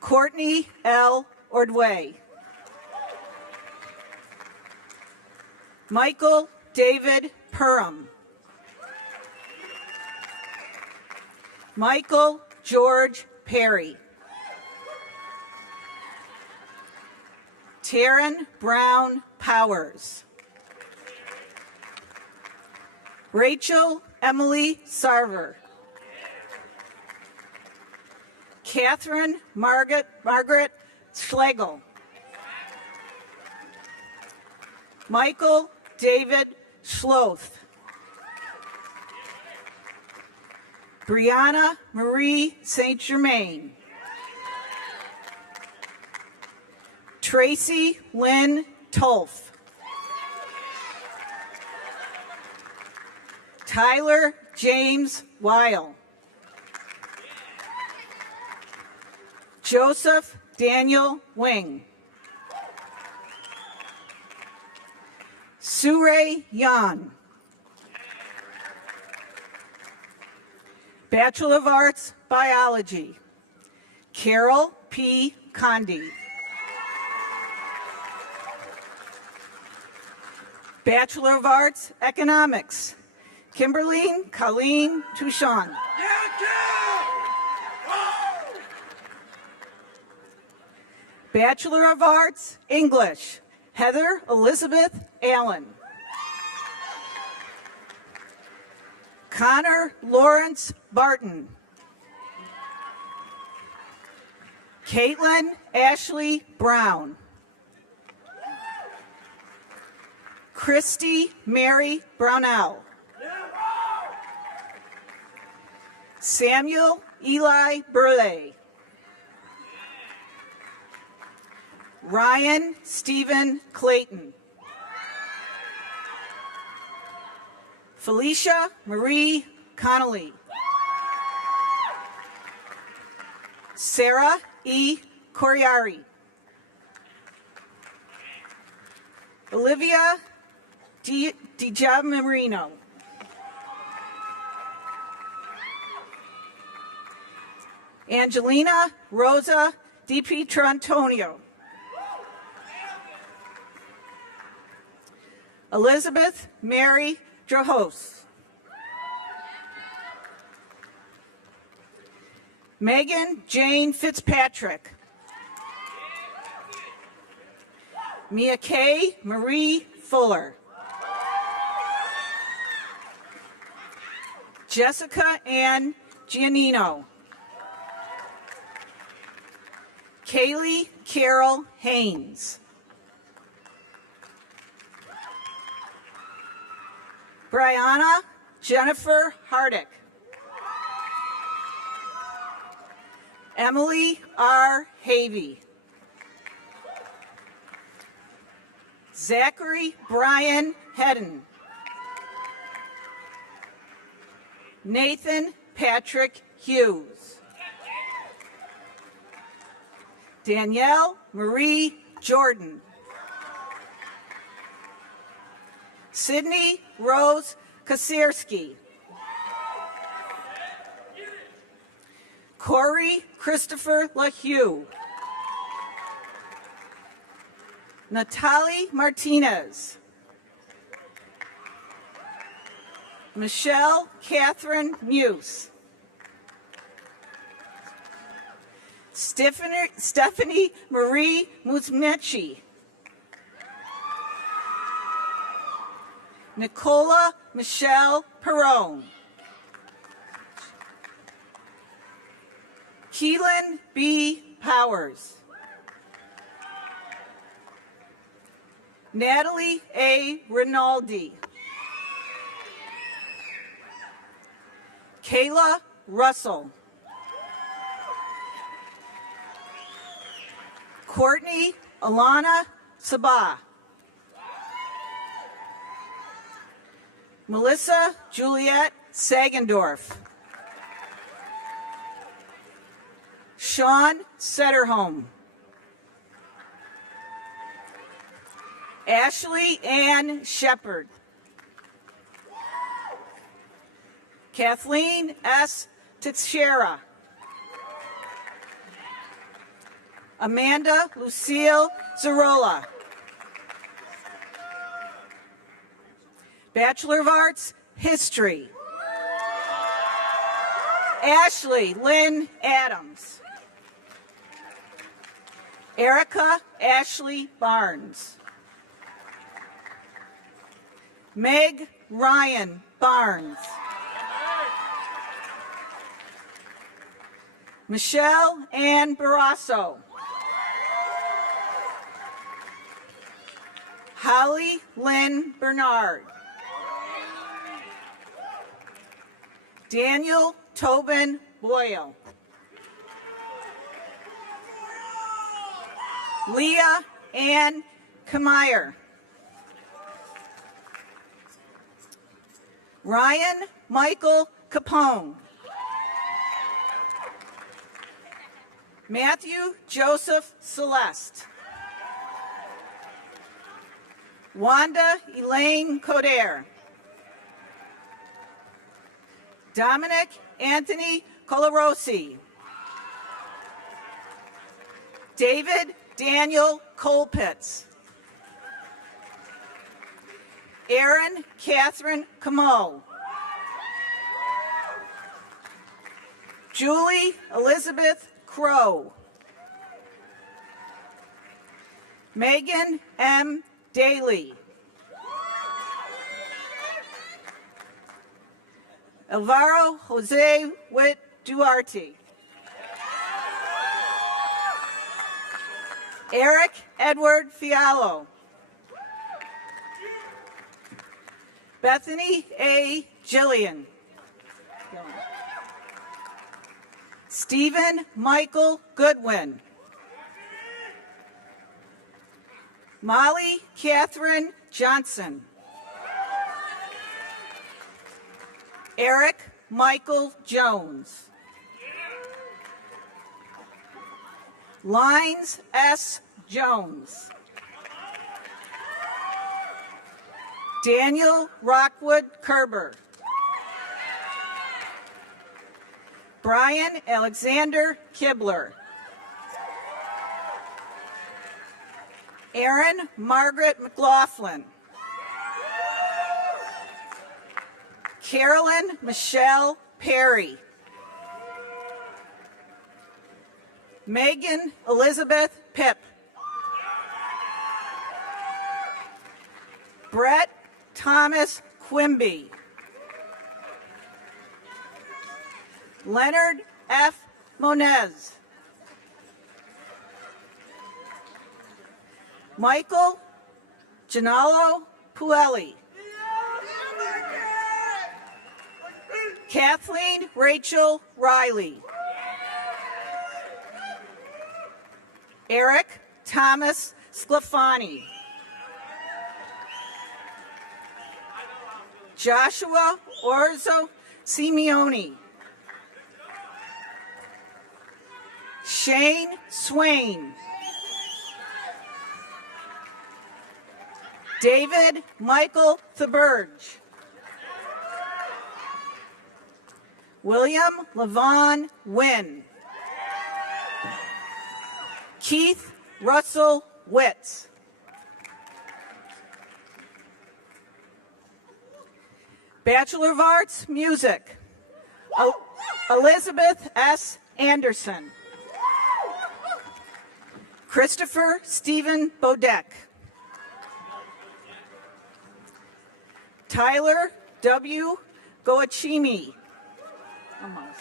Courtney L. Ordway. Michael David Perham. Michael George Perry. Taryn Brown Powers. Rachel Emily Sarver. Catherine Margaret Schlegel. Michael David Schloth. Brianna Marie St. Germain. Tracy Lynn Tolf. Tyler James Weil. Joseph Daniel Wing. Surey Yan. Bachelor of Arts, Biology. Carol P. Condi. Bachelor of Arts, Economics. Kimberly Colleen Touchon. Bachelor of Arts, English. Heather Elizabeth Allen. Connor Lawrence Barton. Caitlin Ashley Brown. Christy Mary Brownell. Samuel Eli Burley. Ryan Stephen Clayton. Felicia Marie Connolly. Sarah E. Coriari. Olivia DiGiamarino. Angelina Rosa DiPietrantonio. Elizabeth Mary Drahos. Megan Jane Fitzpatrick. Mia Kay Marie Fuller. Jessica Ann Giannino. Kaylee Carol Haynes. Brianna Jennifer Hardick. Emily R. Havey. Zachary Brian Hedden. Nathan Patrick Hughes. Danielle Marie Jordan. Sydney Rose Kasierski. Corey Christopher LaHue. Natalie Martinez. Michelle Catherine Muse. Stephanie Marie Musmechi. Nicola Michelle Perrone. Keelan B. Powers. Natalie A. Rinaldi. Kayla Russell. Courtney Alana Sabah. Melissa Juliet Sagendorf. Sean Setterholm. Ashley Ann Shepard. Kathleen S. Teixeira. Amanda Lucille Zarola. Bachelor of Arts, History. Ashley Lynn Adams. Erica Ashley Barnes. Meg Ryan Barnes. Michelle Ann Barrasso. Holly Lynn Bernard. Daniel Tobin Boyle. Leah Ann Kameyer. Ryan Michael Capone. Matthew Joseph Celeste. Wanda Elaine Coder. Dominic Anthony Colarosi. David Daniel Colpitz. Erin Catherine Camo. Julie Elizabeth Crow. Megan M. Daly. Alvaro Jose Witt Duarte. Eric Edward Fialo. Bethany A. Gillian. Stephen Michael Goodwin. Molly Catherine Johnson. Eric Michael Jones. Lines S. Jones. Daniel Rockwood Kerber. Brian Alexander Kibler. Erin Margaret McLaughlin. Carolyn Michelle Perry. Megan Elizabeth Pip. Brett Thomas Quimby. Leonard F. Moniz. Michael Ginalo Puelli. Kathleen Rachel Riley. Eric Thomas Sclafani. Joshua Orzo Simeone. Shane Swain. David Michael Theberge. William Levon Wynn. Keith Russell Witz. Bachelor of Arts, Music. Elizabeth S. Anderson. Christopher Stephen Bodek. Tyler W. Goachimi. Almost.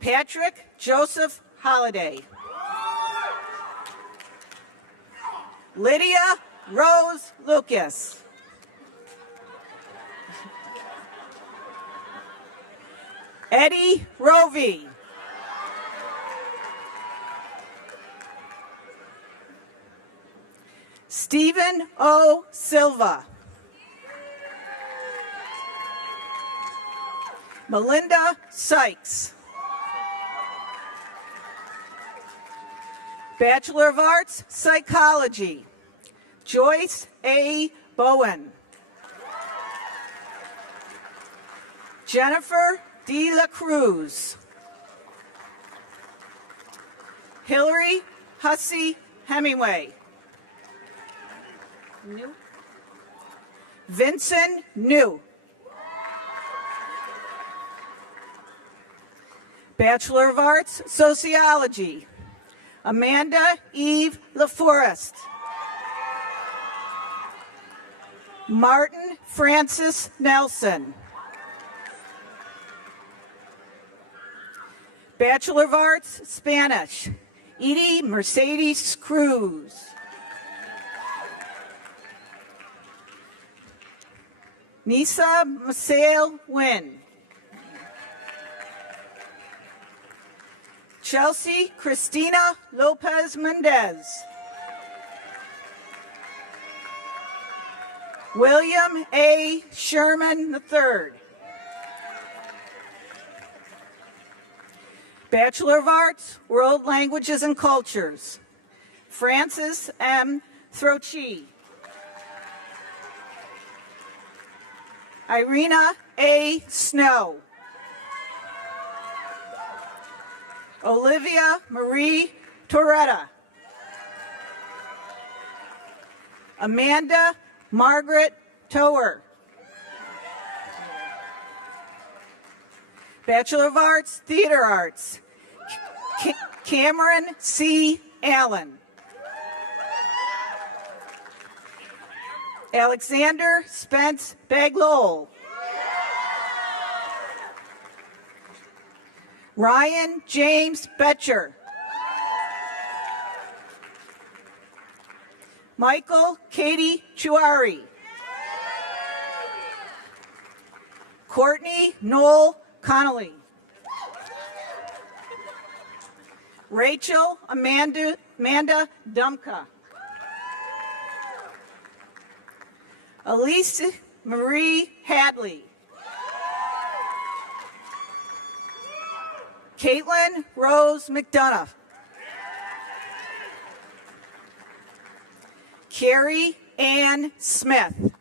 Patrick Joseph Holliday. Lydia Rose Lucas. Eddie Rovey. Stephen O. Silva. Melinda Sykes. Bachelor of Arts, Psychology. Joyce A. Bowen. Jennifer De La Cruz. Hillary Hussey Hemingway. Vincent New. Bachelor of Arts, Sociology, Amanda Eve LaForest. Martin Francis Nelson. Bachelor of Arts, Spanish, Edie Mercedes Cruz. Nisa Masail Wynn. Chelsea Christina Lopez Mendez. William A. Sherman III. Bachelor of Arts, World Languages and Cultures, Francis M. Throchi. Irina A. Snow. Olivia Marie Toretta. Amanda Margaret Tower. Bachelor of Arts, Theater Arts, Cameron C. Allen. Alexander Spence Baglol. Ryan James Betcher. Michael Katie Chuari. Courtney Noel Connolly. Rachel Amanda Dumka. Elise Marie Hadley. Caitlin Rose McDonough. Carrie Ann Smith.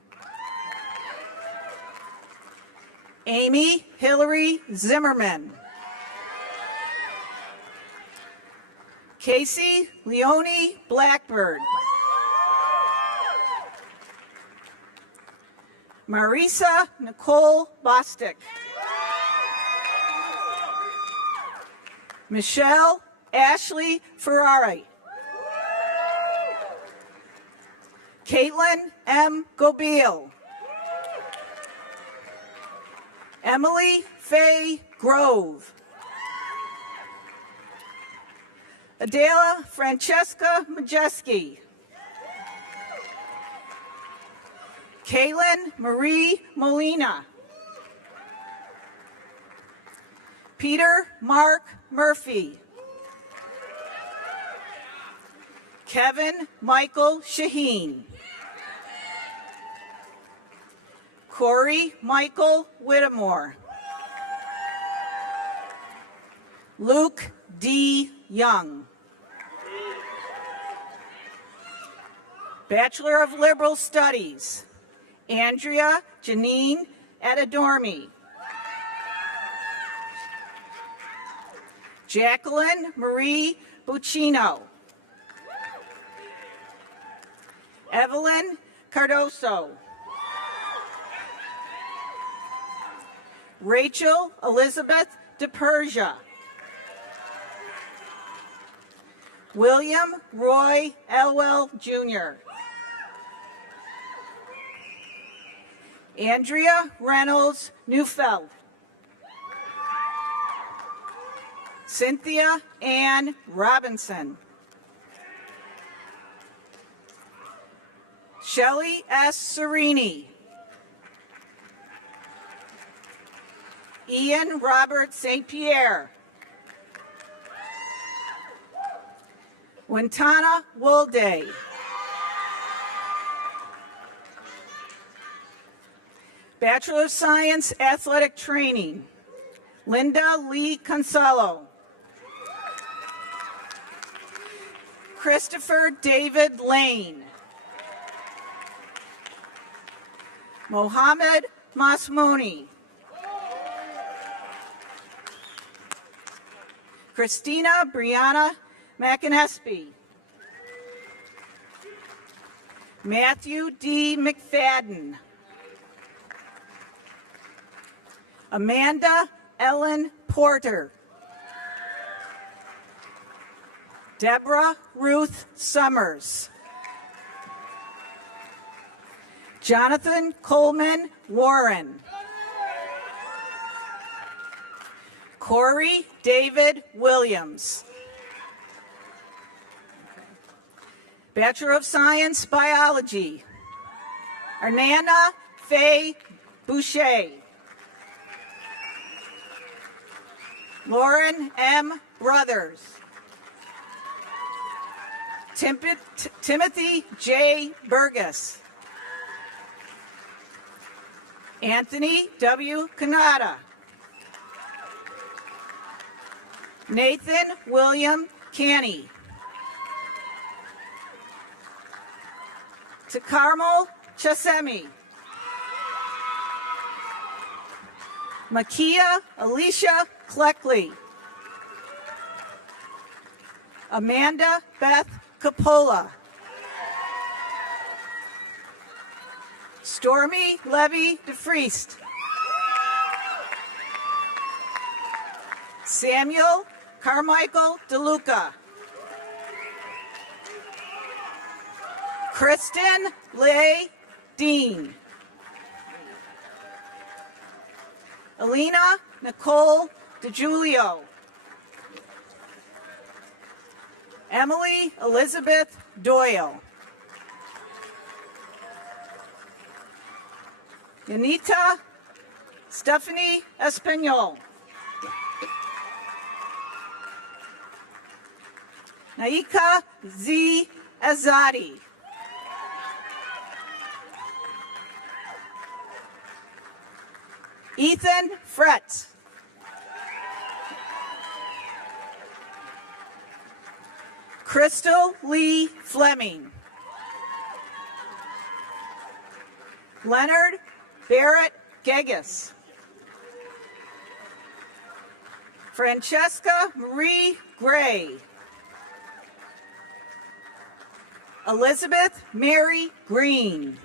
Amy Hillary Zimmerman. Casey Leonie Blackbird. Marisa Nicole Bostic. Michelle Ashley Ferrari. Caitlin M. Gobeil. Emily Faye Grove. Adela Francesca Majeski. Kaylin Marie Molina. Peter Mark Murphy. Kevin Michael Shaheen. Corey Michael Whittemore. Luke D. Young. Bachelor of Liberal Studies, Andrea Janine Adadormi. Jacqueline Marie Buccino. Evelyn Cardoso. Rachel Elizabeth DePersia. William Roy Elwell Jr. Andrea Reynolds Neufeld. Cynthia Ann Robinson. Shelley S. Serini. Ian Robert St. Pierre. Wintana Woolday. Bachelor of Science Athletic Training, Linda Lee Consolo. Christopher David Lane. Mohammed Masmouni, Christina Brianna McInespy, Matthew D. McFadden, Amanda Ellen Porter, Deborah Ruth Summers, Jonathan Coleman Warren, Corey David Williams, Bachelor of Science Biology, Hernana Faye Boucher, Lauren M. Brothers, Timothy J. Burgess, Anthony W. Canada, Nathan William Canny, Takarmal Chasemi, Makia Alicia Cleckley, Amanda Beth Capola, Stormy Levy DeFriest, Samuel Carmichael DeLuca, Kristen Leigh Dean, Alina Nicole DeGiulio, Emily Elizabeth Doyle, Yanita Stephanie Espanol, Naika Z. Azadi, Ethan Fretz, Crystal Lee Fleming, Leonard Barrett Gegas, Francesca Marie Gray, Elizabeth Mary Green,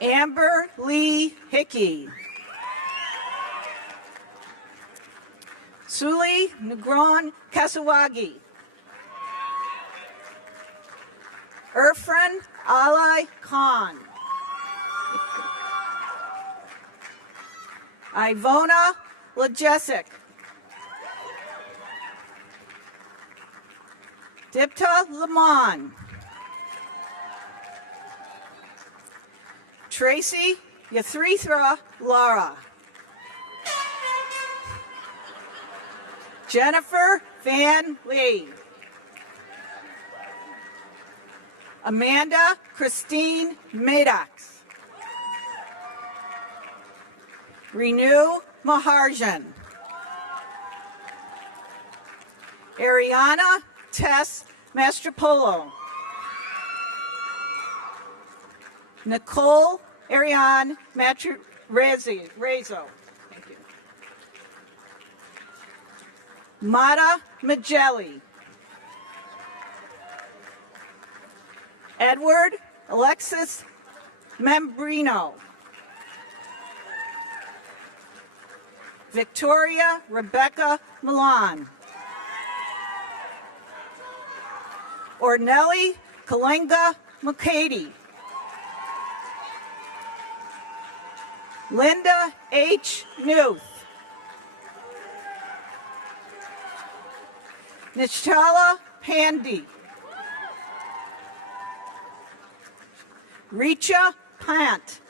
Amber Lee Hickey, Suli Negron Kasawagi, Irfan Ali Khan, Ivona Lajesic, Dipta Lamon, Tracy Yathrithra Lara, Jennifer Van Lee, Amanda Christine Maddox, Renew Maharjan, Ariana Tess Mastropolo, Nicole Ariane Rezo. Thank you. Mata Magelli, Edward Alexis Membrino, Victoria Rebecca Milan, Ornelli Kalenga McCady, Linda H. Newth, Nishala Pandy, Richa Pant,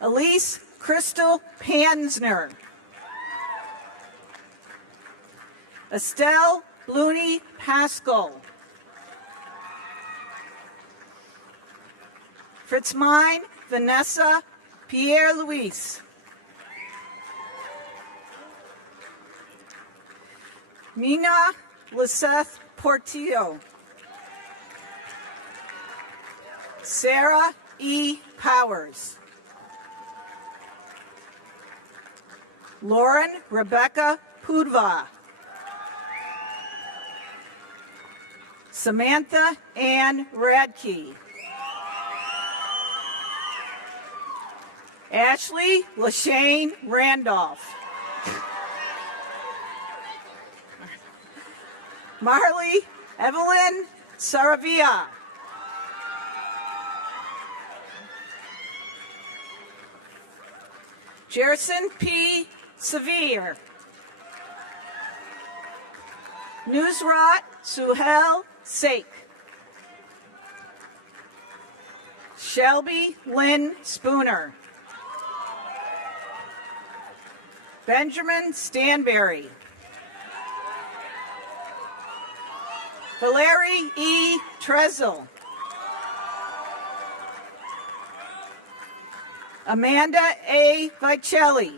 Elise Crystal Pansner, Estelle Looney Pascal, Fritzmine Vanessa Pierre Louise, Mina Liseth Portillo, Sarah E. Powers. Lauren Rebecca Pudva. Samantha Ann Radke. Ashley LaShane Randolph. Marley Evelyn Saravia. Jerson P. Severe. Nusrat Suhel Sake. Shelby Lynn Spooner. Benjamin Stanberry. Valerie E. Trezel. Amanda A. Vicelli.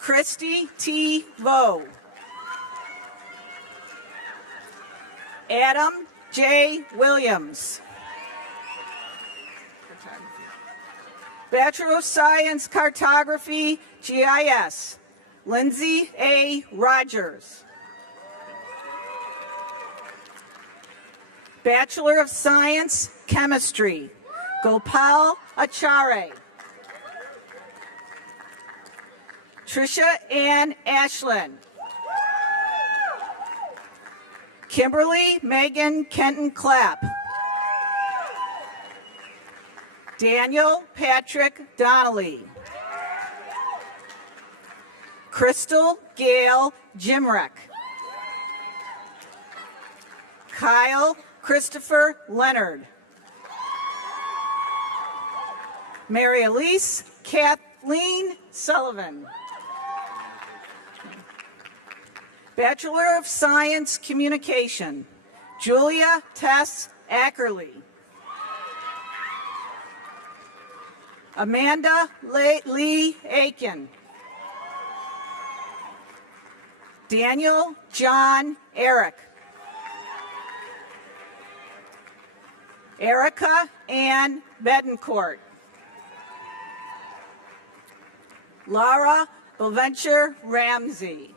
Christy T. Vo. Adam J. Williams. Bachelor of Science Cartography, GIS, Lindsay A. Rogers. Bachelor of Science Chemistry, Gopal Acharya. Trisha Ann Ashland. Kimberly Megan Kenton Clapp. Daniel Patrick Donnelly. Crystal Gail Jimrek. Kyle Christopher Leonard. Mary Elise Kathleen Sullivan. Bachelor of Science Communication, Julia Tess Ackerley. Amanda Lee Aiken. Daniel John Eric. Erica Ann Bedencourt. Laura Boventure Ramsey.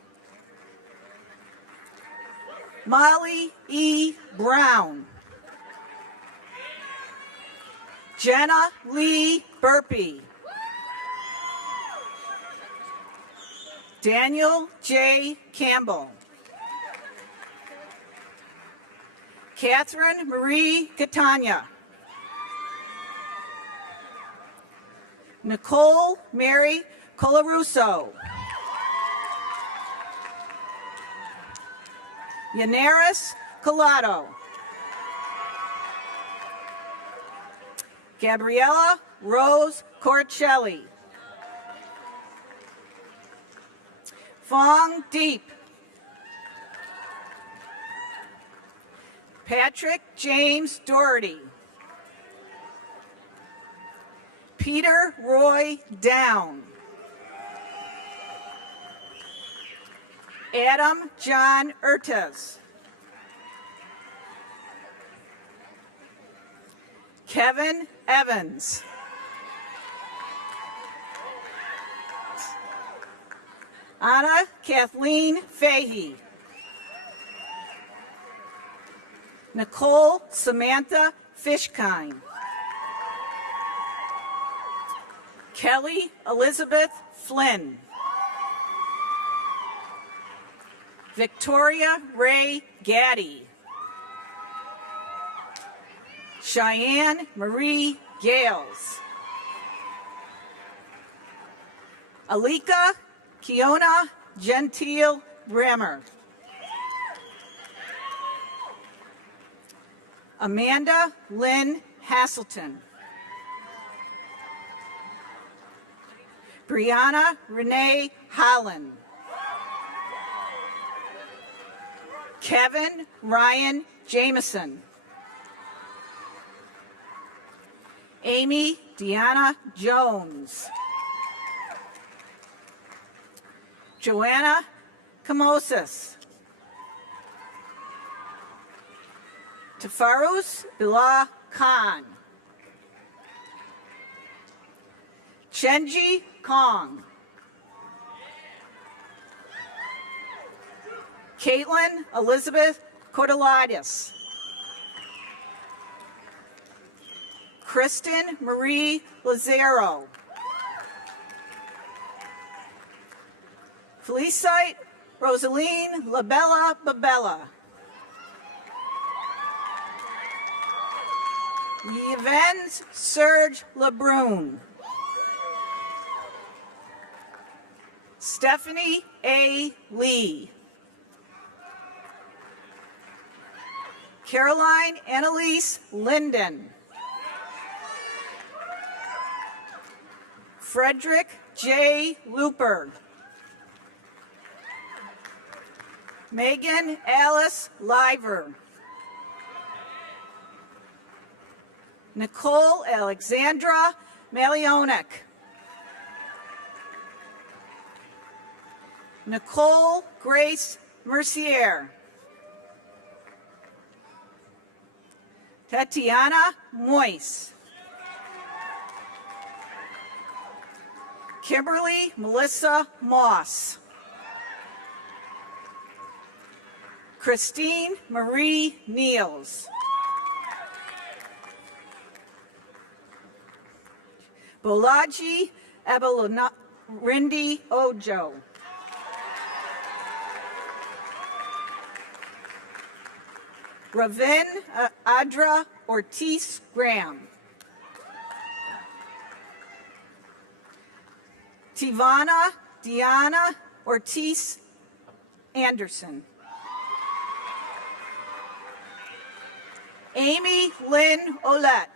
Molly E. Brown. Jenna Lee Burpee. Daniel J. Campbell. Catherine Marie Catania. Nicole Mary Colarusso. Yanaris Collado. Gabriella Rose Corcelli. Fong Deep. Patrick James Doherty. Peter Roy Down. Adam John Ertes. Kevin Evans. Anna Kathleen Fahey. Nicole Samantha Fishkind. Kelly Elizabeth Flynn. Victoria Ray Gaddy. Cheyenne Marie Gales. Alika Kiona Gentile Brammer. Amanda Lynn Hasselton. Brianna Renee Holland. Kevin Ryan Jameson. Amy Deanna Jones. Joanna Camosis. Tafarus Billah Khan, Chenji Kong, Caitlin Elizabeth Kotalidis, Kristen Marie Lazaro, Felicite Rosaline Labella Babella, Yvens Serge Lebrun, Stephanie A. Lee, Caroline Annalise Linden, Frederick J. Looper, Megan Alice Liver, Nicole Alexandra Malionek, Nicole Grace Mercier, Tatiana Moise, Kimberly Melissa Moss, Christine Marie Niels, Bolaji Abelorindi Ojo, Ravin Adra Ortiz Graham, Tivana Diana Ortiz Anderson, Amy Lynn Olette,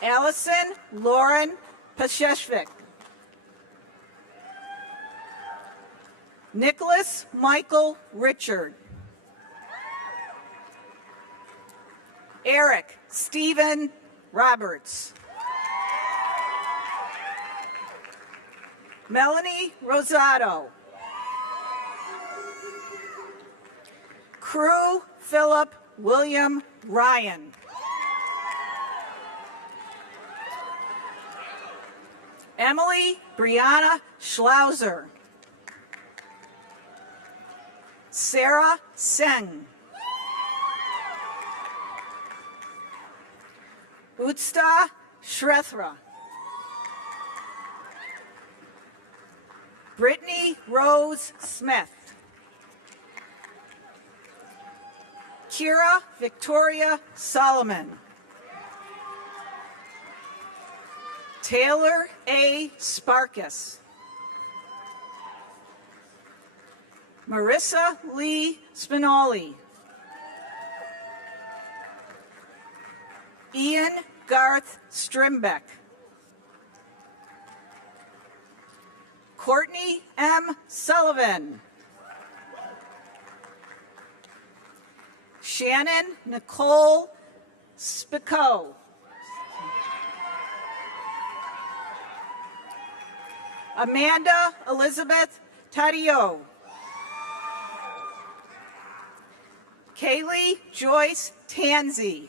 Allison Lauren Pasheshvik, Nicholas Michael Richard, Eric Stephen Roberts, Melanie Rosado, Crew Philip William Ryan, Emily Brianna Schlauser, Sarah Seng, Utsta Shrethra, Brittany Rose Smith, Kira Victoria Solomon, Taylor A. Sparkus, Marissa Lee Spinoli, Ian Garth Strimbeck, Courtney M. Sullivan, Shannon Nicole Spico, Amanda Elizabeth Taddeo, Kaylee Joyce Tansey,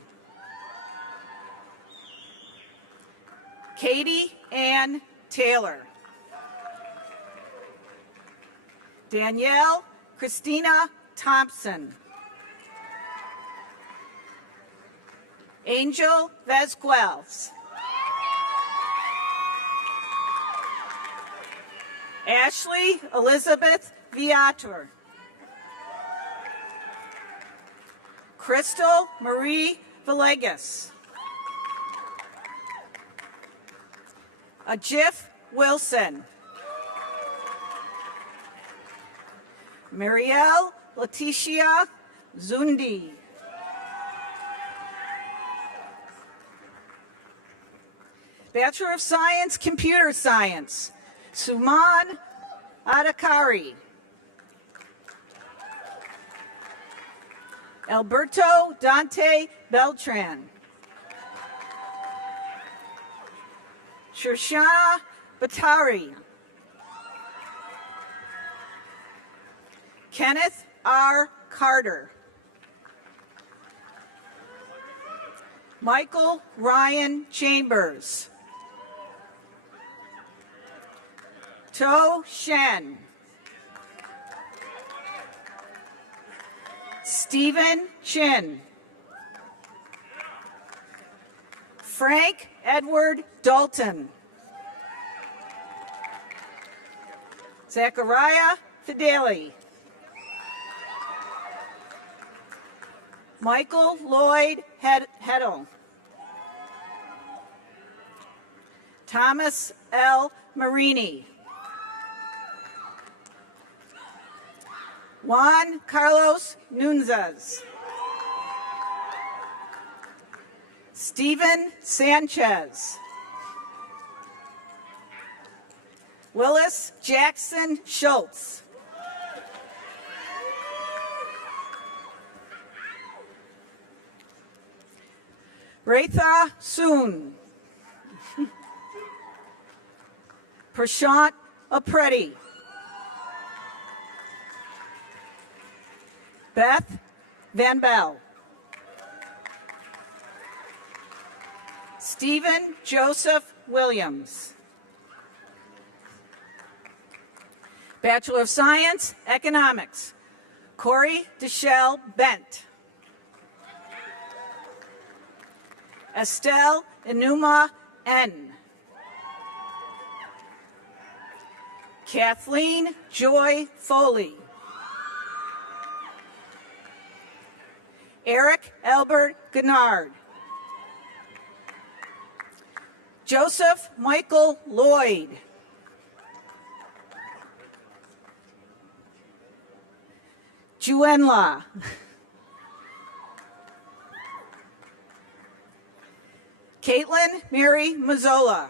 Katie Ann Taylor, Danielle Christina Thompson, Angel Vasquez, Ashley Elizabeth Viator, Crystal Marie Villegas, Ajif Wilson, Marielle Leticia Zundi, Bachelor of Science, Computer Science, Suman Adakari, Alberto Dante Beltran, Shoshana Batari, Kenneth R. Carter. Michael Ryan Chambers. To Shen. Stephen Chin. Frank Edward Dalton. Zachariah Fideli. Michael Lloyd Heddle. Thomas L. Marini. Juan Carlos Nunez. Stephen Sanchez. Willis Jackson Schultz. Retha Soon. Prashant Apreti. Beth Van Bell. Stephen Joseph Williams. Bachelor of Science, Economics, Corey Deschelle Bent. Estelle Enuma N. Kathleen Joy Foley. Eric Albert Gennard. Joseph Michael Lloyd. Juenla. Caitlin Mary Mazzola.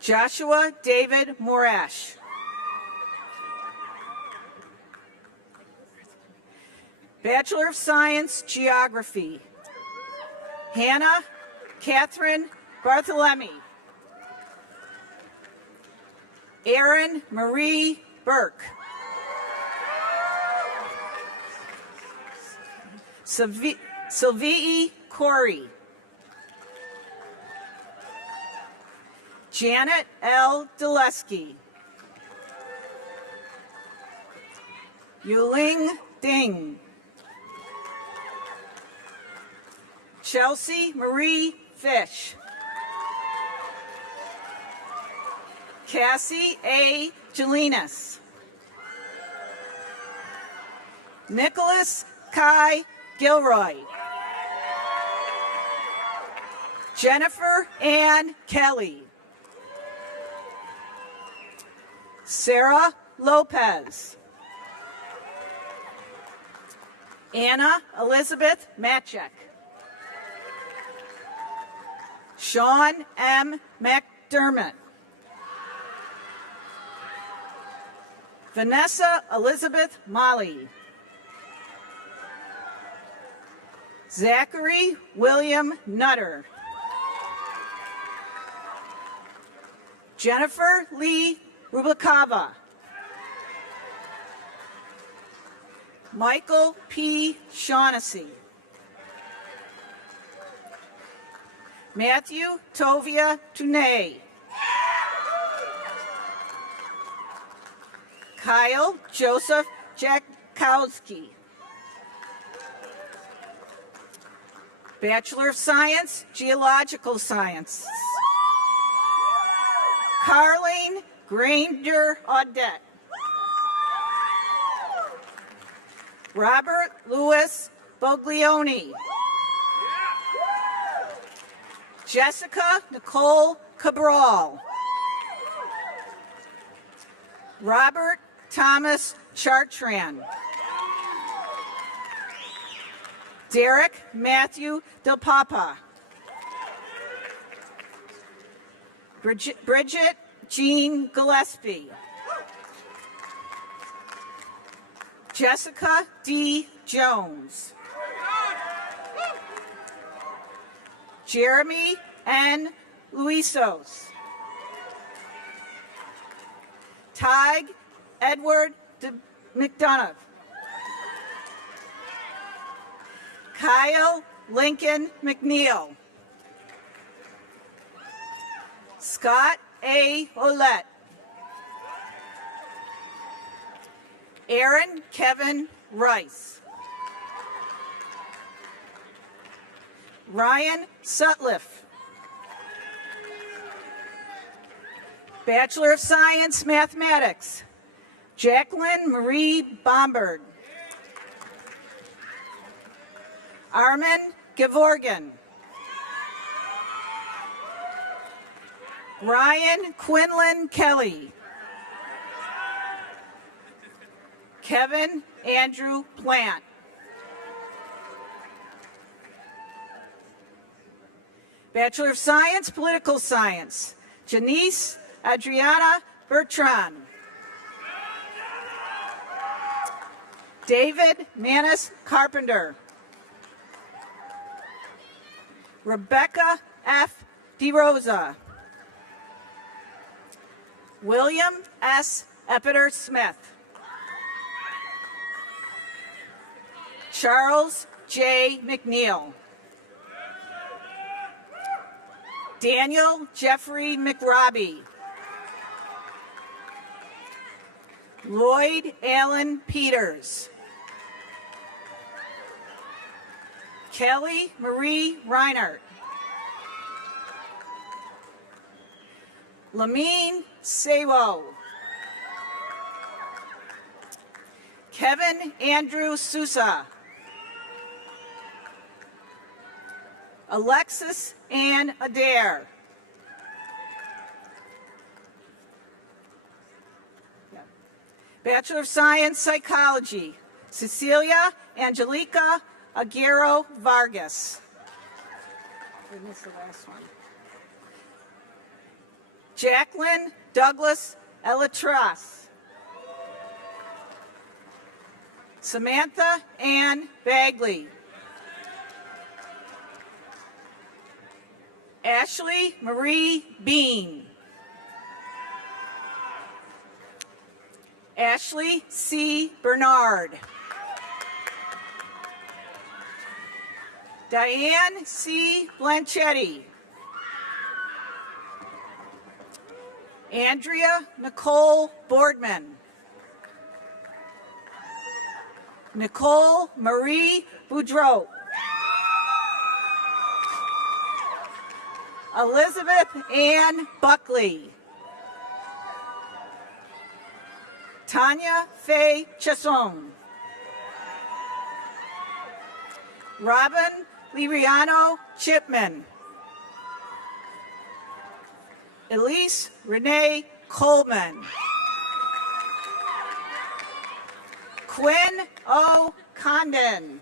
Joshua David Morash. Bachelor of Science, Geography, Hannah Catherine Barthelemy. Erin Marie Burke. Sylvie Corey. Janet L. Dulesky. Yuling Ding. Chelsea Marie Fish. Cassie A. Jelinas. Nicholas Kai Gilroy. Jennifer Ann Kelly. Sarah Lopez. Anna Elizabeth Matchek. Sean M. McDermott. Vanessa Elizabeth Molly. Zachary William Nutter. Jennifer Lee Rublikava. Michael P. Shaughnessy. Matthew Tovia Tunay. Kyle Joseph Jakowski. Bachelor of Science, Geological Science. Carlene Granger Audette. Robert Louis Boglione. Jessica Nicole Cabral. Robert Thomas Chartrand. Derek Matthew Del Papa. Bridget Jean Gillespie. Jessica D. Jones. Jeremy N. Luisos. Tig Edward McDonough. Kyle Lincoln McNeil. Scott A. Olette. Aaron Kevin Rice. Ryan Sutliff. Bachelor of Science, Mathematics, Jacqueline Marie Bombard. Armin Gevorgan. Ryan Quinlan Kelly. Kevin Andrew Plant. Bachelor of Science, Political Science, Janice Adriana Bertrand. David Manis Carpenter. Rebecca F. DeRosa. William S. Epiter Smith. Charles J. McNeil. Daniel Jeffrey McRobbie. Lloyd Allen Peters. Kelly Marie Reinert. Lamine Sewo. Kevin Andrew Sousa. Alexis Ann Adair. Bachelor of Science, Psychology, Cecilia Angelica Aguero Vargas. I missed the last one. Jacqueline Douglas Elatras. Samantha Ann Bagley. Ashley Marie Bean. Ashley C. Bernard. Diane C. Blanchetti. Andrea Nicole Boardman. Nicole Marie Boudreau. Elizabeth Ann Buckley. Tanya Faye Chasson. Robin Liriano Chipman. Elise Renee Coleman. Quinn O. Condon.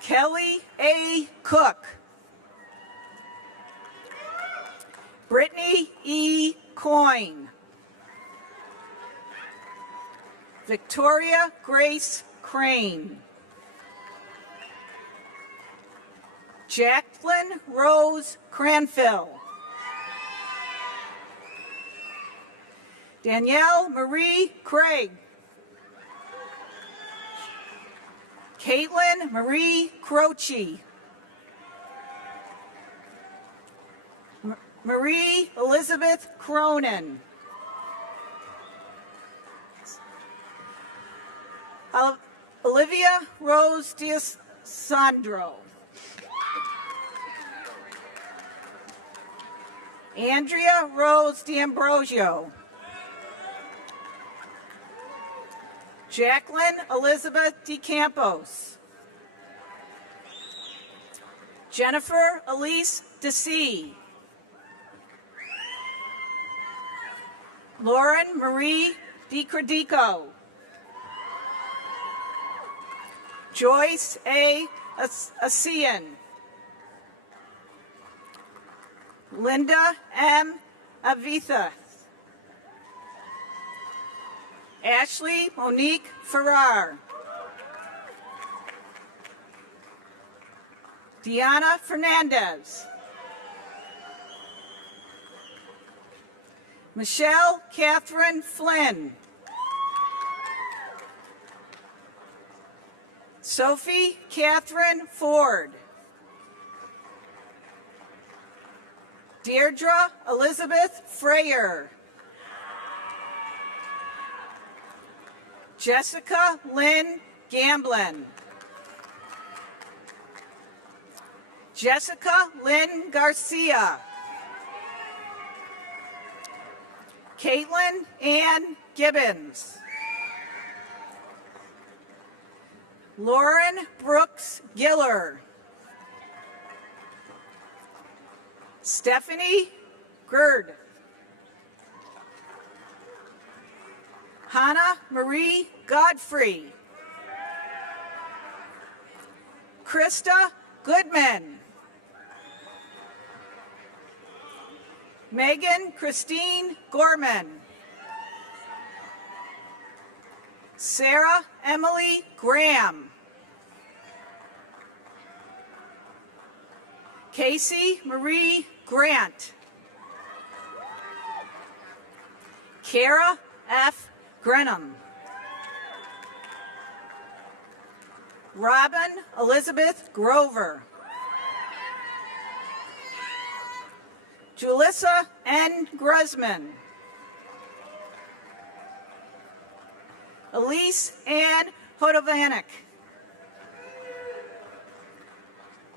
Kelly A. Cook. Brittany E. Coyne. Victoria Grace Crane. Jacqueline Rose Cranfill. Danielle Marie Craig. Caitlin Marie Croce. Marie Elizabeth Cronin. Olivia Rose D'Sandro. Andrea Rose D'Ambrosio. Jacqueline Elizabeth DeCampos. Jennifer Elise DeC. Lauren Marie DiCredico. Joyce A. Asian. Linda M. Avitha. Ashley Monique Farrar. Diana Fernandez. Michelle Catherine Flynn. Sophie Catherine Ford. Deirdre Elizabeth Freyer. Jessica Lynn Gamblin. Jessica Lynn Garcia. Caitlin Ann Gibbons. Lauren Brooks Giller. Stephanie Gerd. Hannah Marie Godfrey. Krista Goodman. Megan Christine Gorman. Sarah Emily Graham. Casey Marie Grant. Kara F. Grenham. Robin Elizabeth Grover. Julissa N. Grusman. Elise Ann Hodovanek.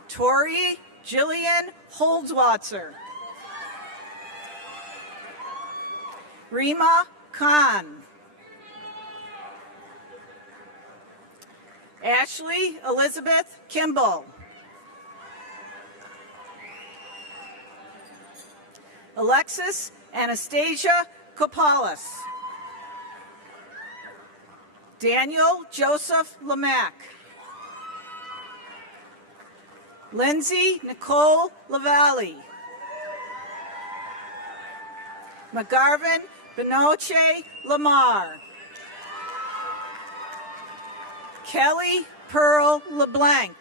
Tori Jillian Holdswatzer. Rima Khan. Ashley Elizabeth Kimball. Alexis Anastasia Kopalis. Daniel Joseph Lamack. Lindsay Nicole Lavalle. McGarvin Benoche Lamar. Kelly Pearl LeBlanc.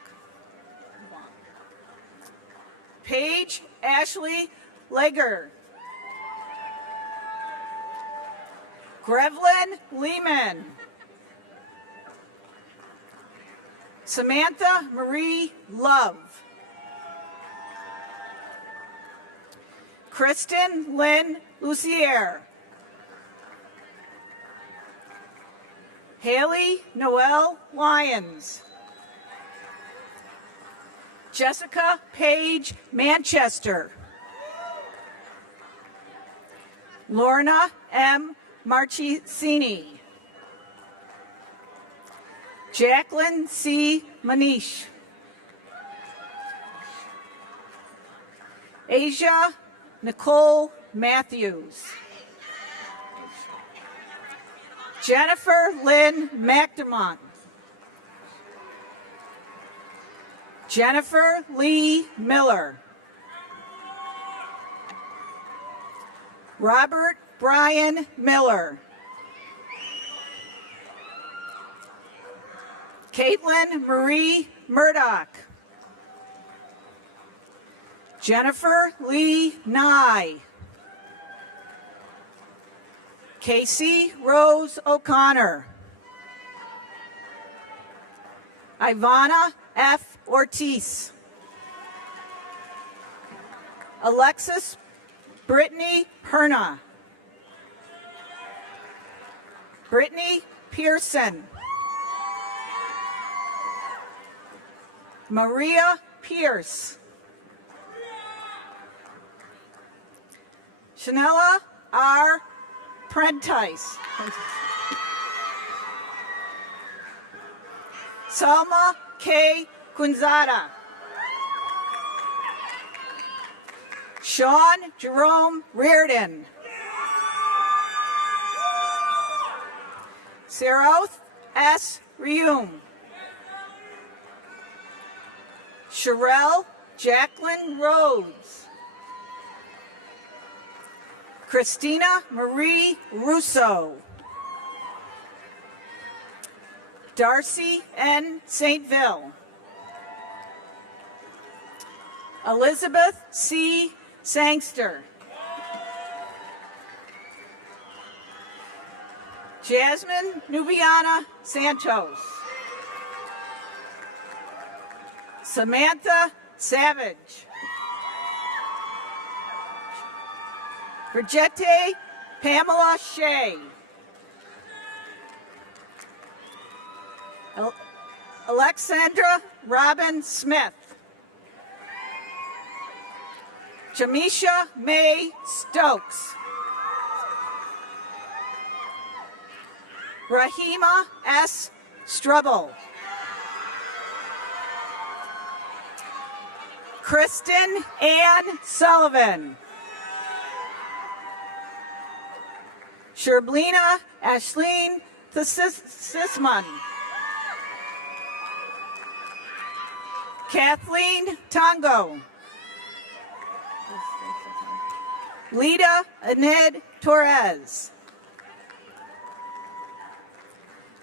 Paige Ashley Leger. Grevlin Lehman. Samantha Marie Love. Kristen Lynn Lucier. Haley Noel Lyons. Jessica Page Manchester. Lorna M. Marchesini. Jacqueline C. Manish. Asia Nicole Matthews. Jennifer Lynn McDermott. Jennifer Lee Miller. Robert Brian Miller. Caitlin Marie Murdoch. Jennifer Lee Nye. Casey Rose O'Connor. Ivana F. Ortiz. Alexis Brittany Perna. Brittany Pearson. Maria Pierce. Chanela R. Prentice. Salma K. Quinzada. Sean Jerome Reardon. Saroth S. Reum. Sherelle Jacqueline Rhodes. Christina Marie Russo. Darcy N. Saintville. Elizabeth C. Sangster. Jasmine Nubiana Santos. Samantha Savage. Brigitte Pamela Shea. Alexandra Robin Smith. Jamisha May Stokes. Rahima S. Strubble. Kristen Ann Sullivan. Sherblina Ashleen Sisman. Kathleen Tongo. Lita Aned Torres.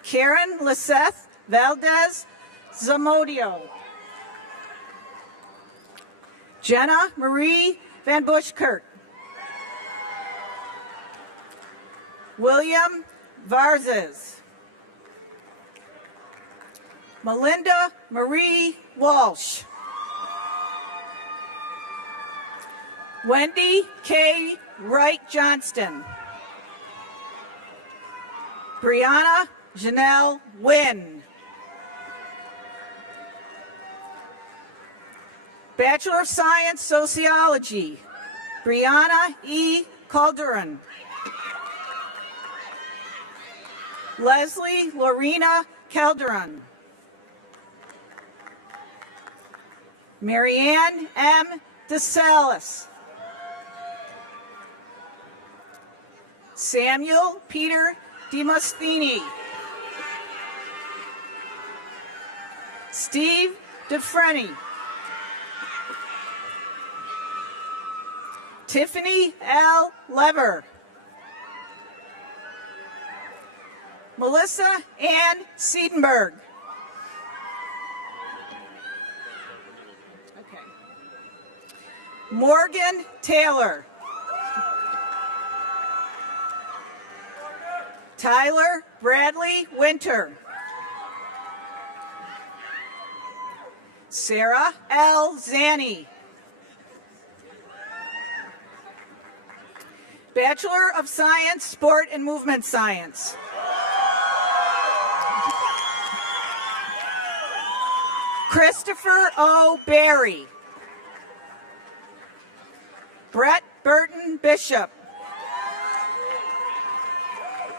Karen Liseth Valdez Zamodio. Jenna Marie Van Bushkirk. William Varzes. Melinda Marie Walsh. Wendy K. Wright Johnston. Brianna Janelle Wynn. Bachelor of Science Sociology, Brianna E. Calderon. Leslie Lorena Calderon. Marianne M. DeSalis. Samuel Peter DeMastini. Steve DeFrenny. Tiffany L. Lever. Melissa Ann Siedenberg. Okay. Morgan Taylor. Tyler Bradley Winter. Sarah L. Zanny. Bachelor of Science, Sport and Movement Science. Christopher O. Berry. Brett Burton Bishop.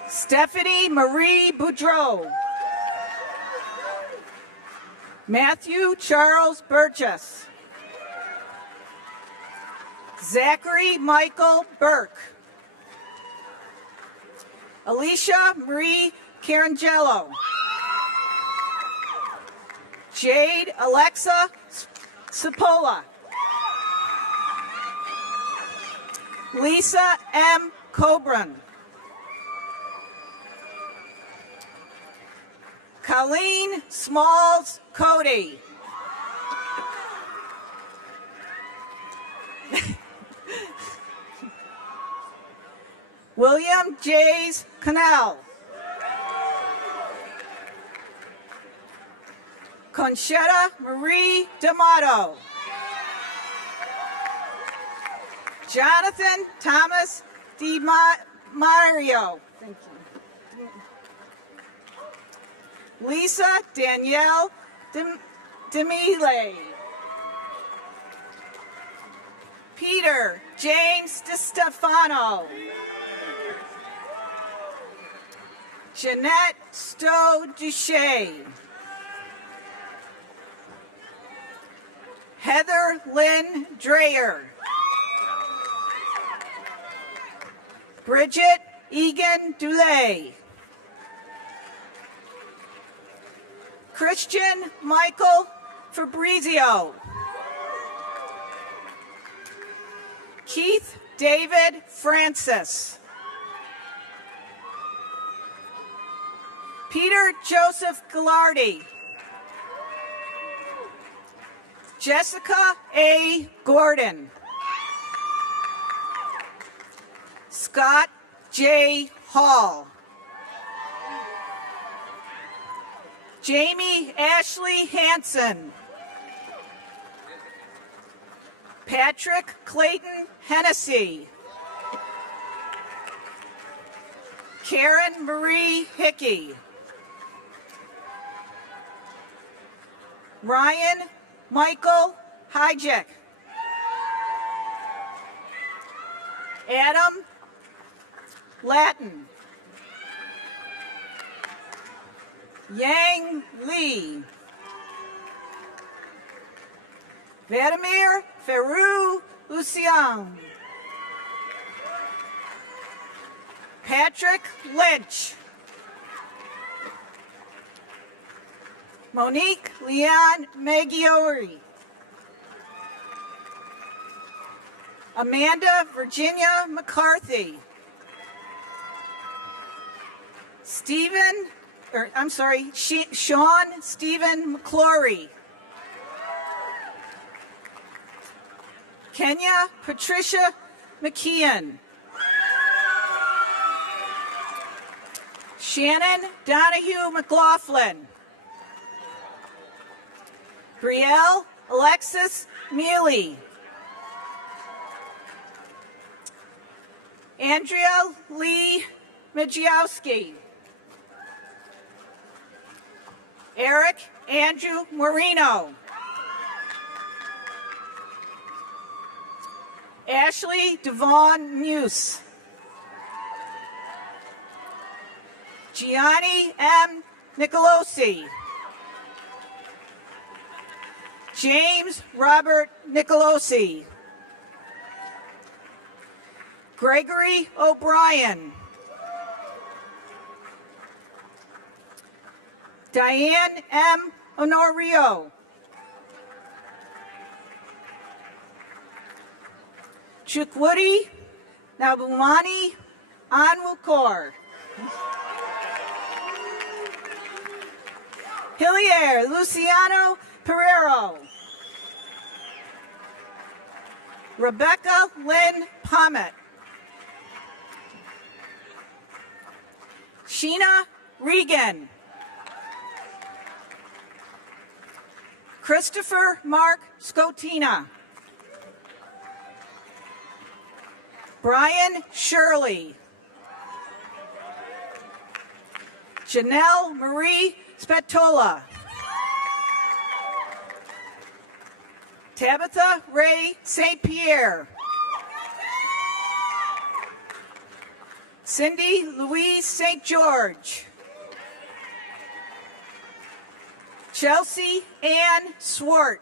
Stephanie Marie Boudreau. Matthew Charles Burgess. Zachary Michael Burke. Alicia Marie Carangello. Jade Alexa Cipolla. Lisa M. Cobran. Colleen Smalls Cody. William Jays Cannell. Conchetta Marie D'Amato. Jonathan Thomas Mario. Thank you. Lisa Danielle Demile. Peter James DeStefano. Jeanette Stowe Duche. Heather Lynn Dreyer. Bridget Egan Dulay. Christian Michael Fabrizio. Keith David Francis. Peter Joseph Gallardi. Jessica A. Gordon. Scott J. Hall. Jamie Ashley Hanson. Patrick Clayton Hennessy. Karen Marie Hickey. Ryan Michael Hijek. Adam Latin. Yang Lee. Vladimir Ferru Lucian. Patrick Lynch. Monique Leon Maggiore. Amanda Virginia McCarthy. Sean Stephen McClory. Kenya Patricia McKeon. Shannon Donahue McLaughlin. Brielle Alexis Mealy. Andrea Lee Majowski. Eric Andrew Moreno. Ashley Devon Muse. Gianni M. Nicolosi. James Robert Nicolosi. Gregory O'Brien. Diane M. Honorio. Chukwudi Nabumani Anwukor. Hillier Luciano Pereiro. Rebecca Lynn Pommet. Sheena Regan. Christopher Mark Scotina. Brian Shirley. Janelle Marie Spatola. Tabitha Ray St. Pierre. Cindy Louise St. George. Chelsea Ann Swart.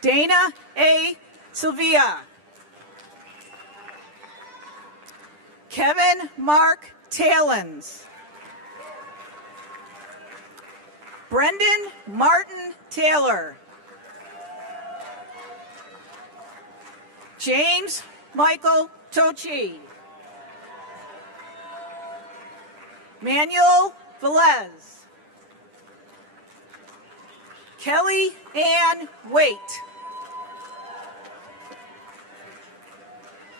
Dana A. Sylvia. Kevin Mark Talens. Brendan Martin Taylor. James Michael Tochi. Manuel Velez. Kelly Ann Waite.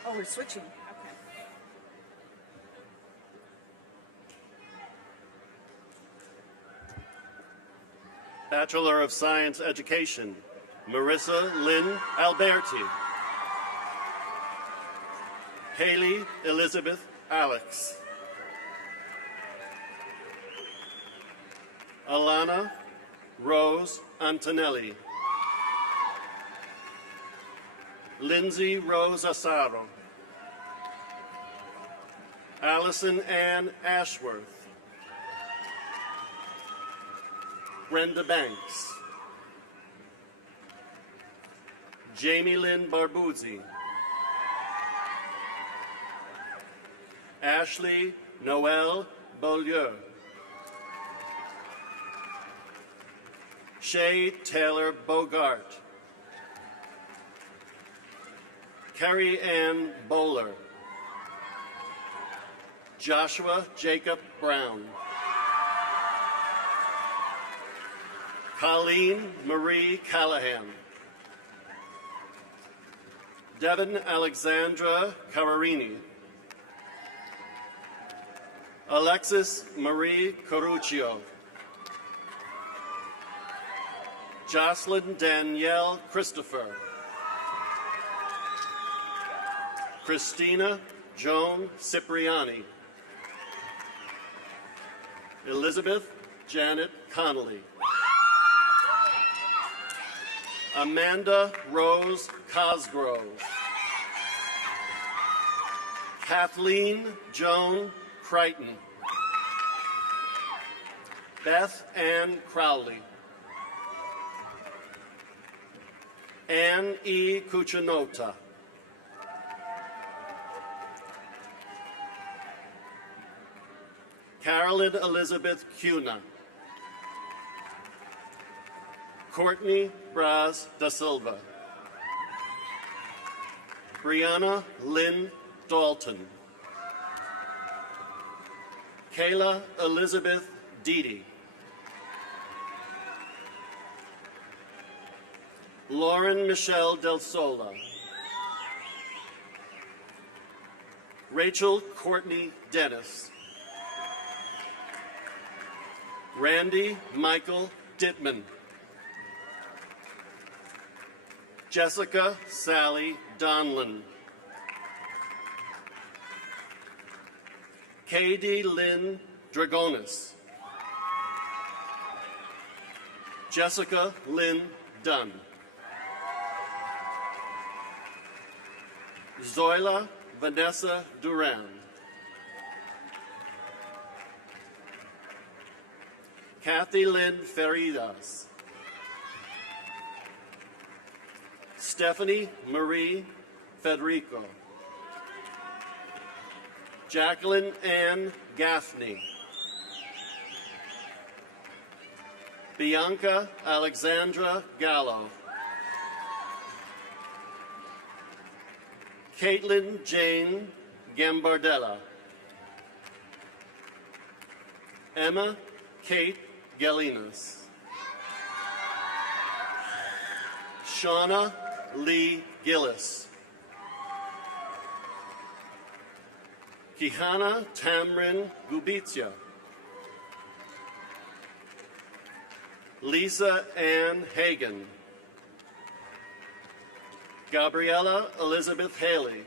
Oh, we're switching. Okay. Bachelor of Science Education, Marissa Lynn Alberti. Haley Elizabeth Alex. Alana Rose Antonelli. Lindsay Rose Asaro. Allison Ann Ashworth. Brenda Banks. Jamie Lynn Barbuzzi. Ashley Noel Beaulieu. Shay Taylor Bogart. Carrie Ann Bowler. Joshua Jacob Brown. Colleen Marie Callahan. Devin Alexandra Cararini. Alexis Marie Caruccio. Jocelyn Danielle Christopher. Christina Joan Cipriani. Elizabeth Janet Connolly. Amanda Rose Cosgrove. Kathleen Joan Crichton. Beth Ann Crowley. Anne E. Cuccinota. Carolyn Elizabeth Cuna. Courtney Braz da Silva. Brianna Lynn Dalton. Kayla Elizabeth Deedy. Lauren Michelle Del Sola. Rachel Courtney Dennis. Randy Michael Dittman. Jessica Sally Donlin. Katie Lynn Dragonis. Jessica Lynn Dunn. Zoila Vanessa Duran. Kathy Lynn Feridas. Stephanie Marie Federico. Jacqueline Ann Gaffney. Bianca Alexandra Gallo. Caitlin Jane Gambardella. Emma Kate Galinas. Shauna Lee Gillis. Kihana Tamrin Gubitsia. Lisa Ann Hagan. Gabriella Elizabeth Haley.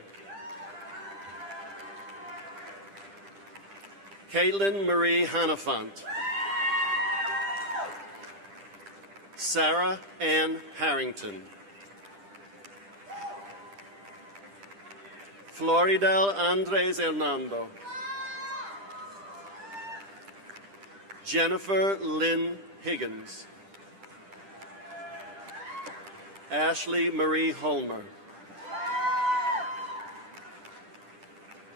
Caitlin Marie Hannafant. Sarah Ann Harrington. Floridel Andres Hernando. Jennifer Lynn Higgins. Ashley Marie Holmer.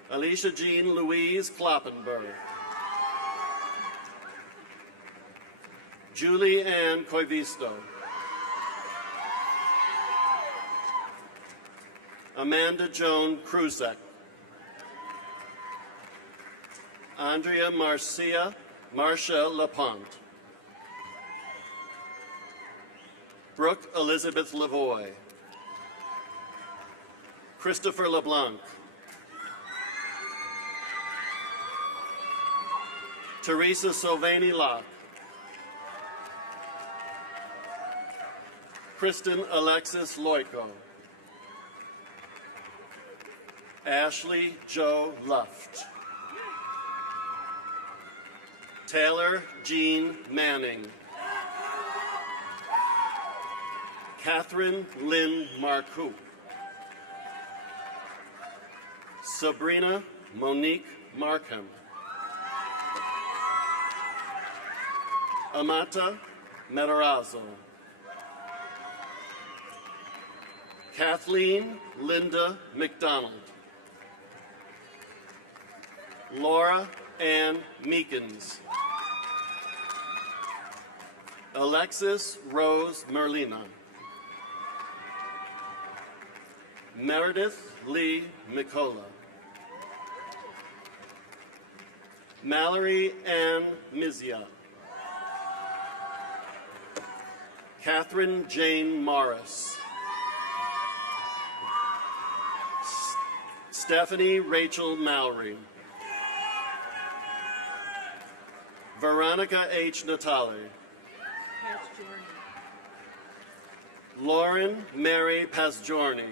Alicia Jean Louise Kloppenberg. Julie Ann Coivisto. Amanda Joan Kruzek. Andrea Marcia Lapont. Brooke Elizabeth Lavoie. Christopher LeBlanc. Teresa Sylvani Locke. Kristen Alexis Loico. Ashley Joe Luft. Taylor Jean Manning. Catherine Lynn Marcoux. Sabrina Monique Markham. Amata Matarazzo. Kathleen Linda McDonald. Laura Ann Meekins. Alexis Rose Merlina. Meredith Lee Mikola. Mallory Ann Mizia. Catherine Jane Morris. Stephanie Rachel Mallory. Veronica H. Natale. Lauren Mary Pasgiorni.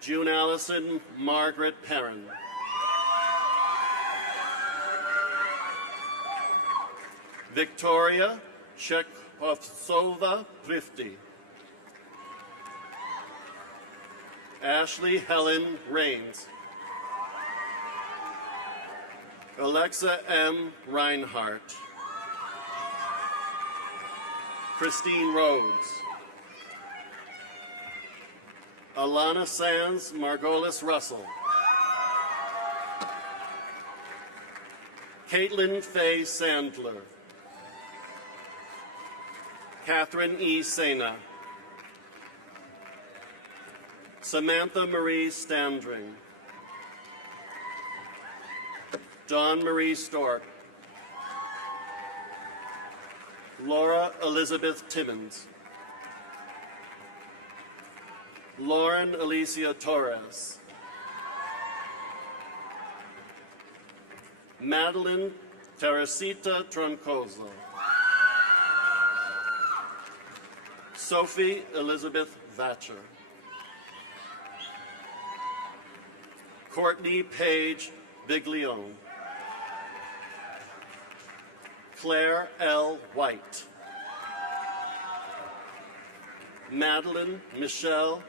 June Allison Margaret Perrin. Victoria Chekovsova Prifty. Ashley Helen Rains. Alexa M. Reinhardt. Christine Rhodes. Alana Sands Margolis Russell. Caitlin Faye Sandler. Catherine E. Sena. Samantha Marie Standring. Dawn Marie Stork. Laura Elizabeth Timmons. Lauren Alicia Torres. Madeline Teresita Troncoso. Sophie Elizabeth Vatcher. Courtney Paige Biglione. Claire L. White. Madeline Michelle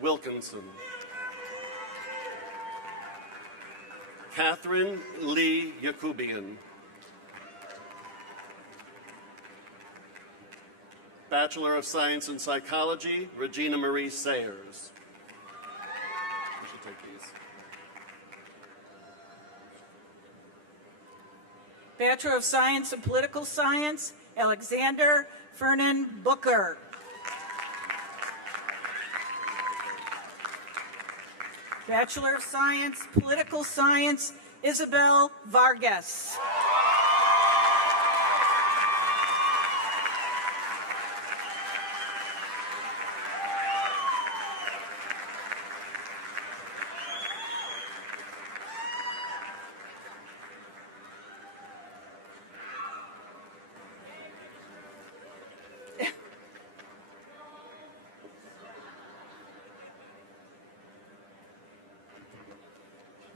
Wilkinson. Catherine Lee Yakubian. Bachelor of Science in Psychology, Regina Marie Sayers. You should take these. Bachelor of Science in Political Science, Alexander Fernan Booker. Bachelor of Science, Political Science, Isabel Vargas.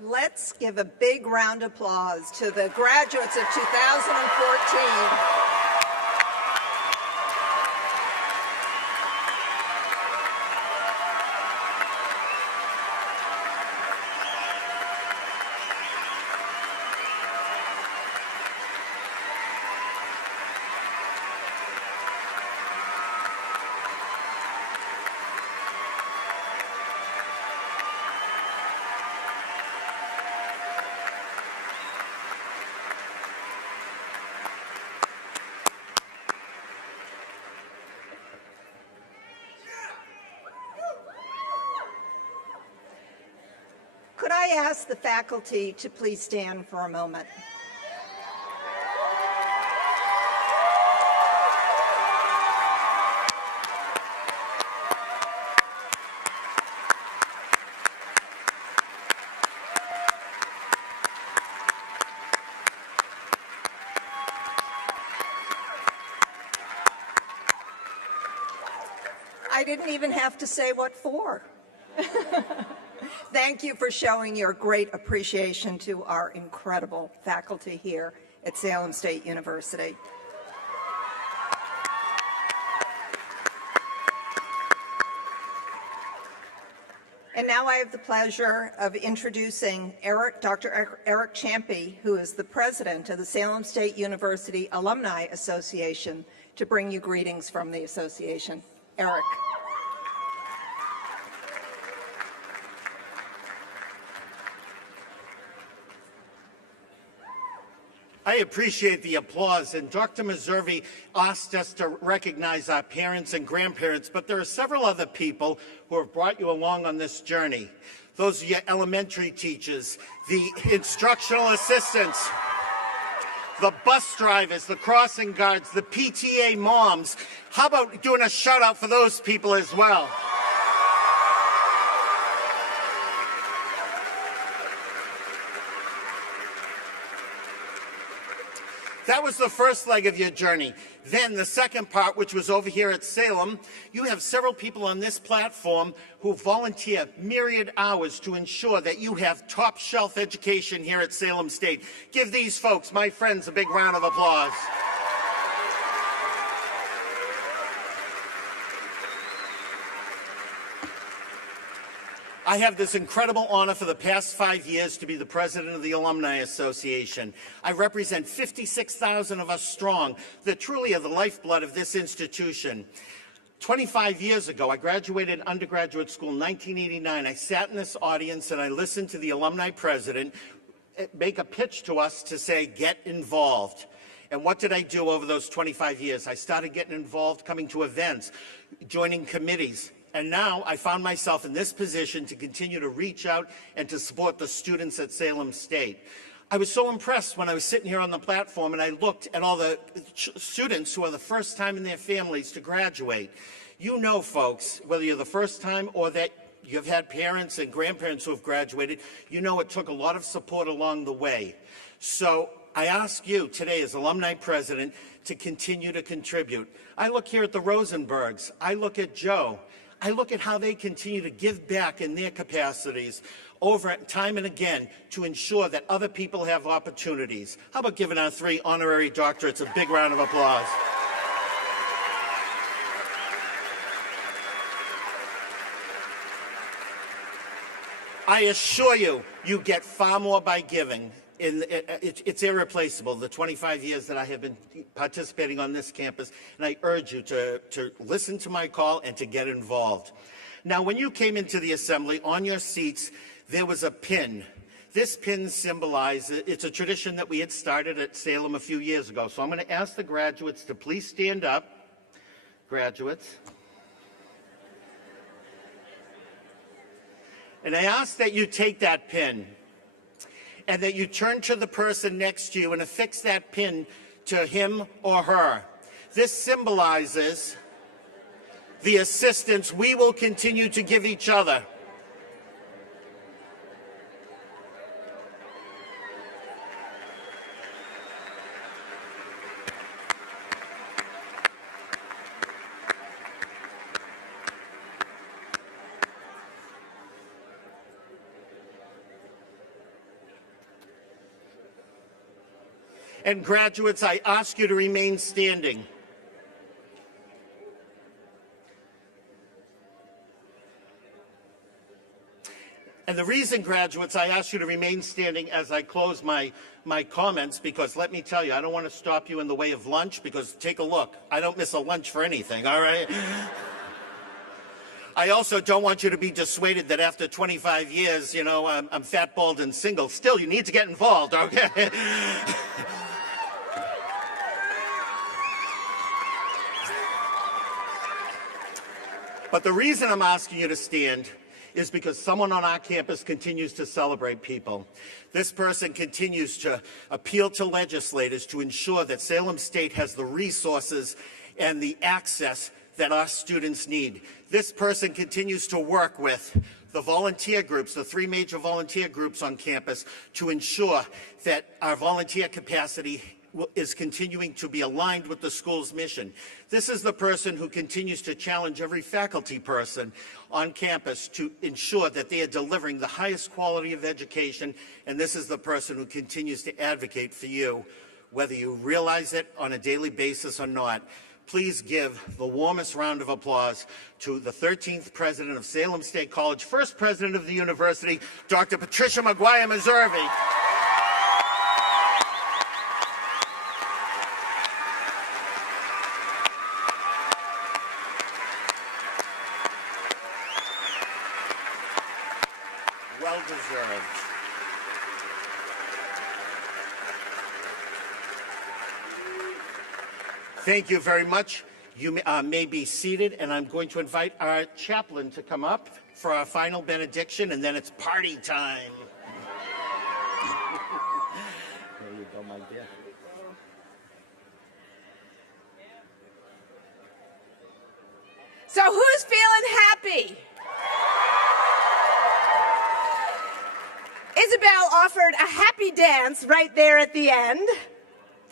Let's give a big round of applause to the graduates of 2014. Could I ask the faculty to please stand for a moment? I didn't even have to say what for. Thank you for showing your great appreciation to our incredible faculty here at Salem State University. And now I have the pleasure of introducing Dr. Eric Champy, who is the president of the Salem State University Alumni Association, to bring you greetings from the association. Eric. I appreciate the applause, and Dr. Meservey asked us to recognize our parents and grandparents, but there are several other people who have brought you along on this journey. Those are your elementary teachers, the instructional assistants, the bus drivers, the crossing guards, the PTA moms. How about doing a shout out for those people as well? That was the first leg of your journey. Then the second part, which was over here at Salem, you have several people on this platform who volunteer myriad hours to ensure that you have top shelf education here at Salem State. Give these folks, my friends, a big round of applause. I have this incredible honor for the past 5 years to be the president of the Alumni Association. I represent 56,000 of us strong that truly are the lifeblood of this institution. 25 years ago, I graduated undergraduate school in 1989. I sat in this audience and I listened to the alumni president make a pitch to us to say, get involved. And what did I do over those 25 years? I started getting involved, coming to events, joining committees. And now I found myself in this position to continue to reach out and to support the students at Salem State. I was so impressed when I was sitting here on the platform and I looked at all the students who are the first time in their families to graduate. You know, folks, whether you're the first time or that you've had parents and grandparents who have graduated, you know it took a lot of support along the way. So I ask you today as alumni president to continue to contribute. I look here at the Rosenbergs. I look at Joe. I look at how they continue to give back in their capacities over time and again to ensure that other people have opportunities. How about giving our 3 honorary doctorates a big round of applause? I assure you, you get far more by giving. It's irreplaceable, the 25 years that I have been participating on this campus, and I urge you to listen to my call and to get involved. Now, when you came into the assembly, on your seats, there was a pin. This pin symbolizes, it's a tradition that we had started at Salem a few years ago. So I'm going to ask the graduates to please stand up. Graduates. And I ask that you take that pin and that you turn to the person next to you and affix that pin to him or her. This symbolizes the assistance we will continue to give each other. And graduates, I ask you to remain standing. And the reason, graduates, I ask you to remain standing as I close my comments, because let me tell you, I don't want to stop you in the way of lunch, because take a look. I don't miss a lunch for anything, all right? I also don't want you to be dissuaded that after 25 years, you know, I'm fat, bald, and single. Still, you need to get involved, okay? But the reason I'm asking you to stand is because someone on our campus continues to celebrate people. This person continues to appeal to legislators to ensure that Salem State has the resources and the access that our students need. This person continues to work with the volunteer groups, the 3 major volunteer groups on campus, to ensure that our volunteer capacity is continuing to be aligned with the school's mission. This is the person who continues to challenge every faculty person on campus to ensure that they are delivering the highest quality of education, and this is the person who continues to advocate for you, whether you realize it on a daily basis or not. Please give the warmest round of applause to the 13th president of Salem State College, first president of the university, Dr. Patricia McGuire-Meservey. Well deserved. Thank you very much. You may be seated, and I'm going to invite our chaplain to come up for our final benediction, and then it's party time. There you go, my dear. So who's feeling happy? Isabel offered a happy dance right there at the end.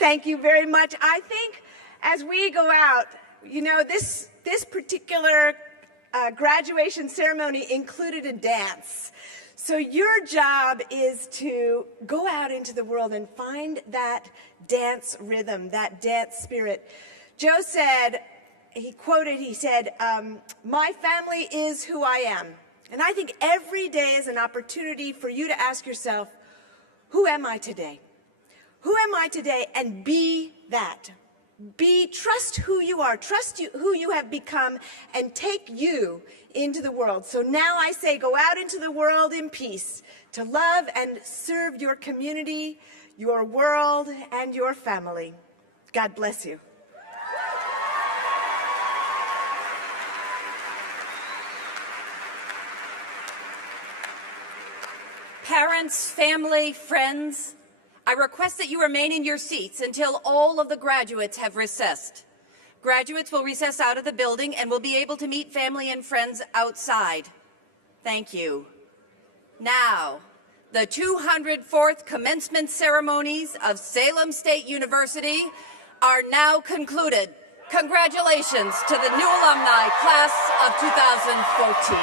Thank you very much. I think as we go out, this particular graduation ceremony included a dance. So your job is to go out into the world and find that dance rhythm, that dance spirit. Joe said, he said, my family is who I am. And I think every day is an opportunity for you to ask yourself, who am I today? Who am I today? And be that. Trust who you are, who you have become, and take you into the world. So now I say, go out into the world in peace to love and serve your community, your world, and your family. God bless you. Parents, family, friends, I request that you remain in your seats until all of the graduates have recessed. Graduates will recess out of the building and will be able to meet family and friends outside. Thank you. Now, the 204th commencement ceremonies of Salem State University are now concluded. Congratulations to the new alumni class of 2014.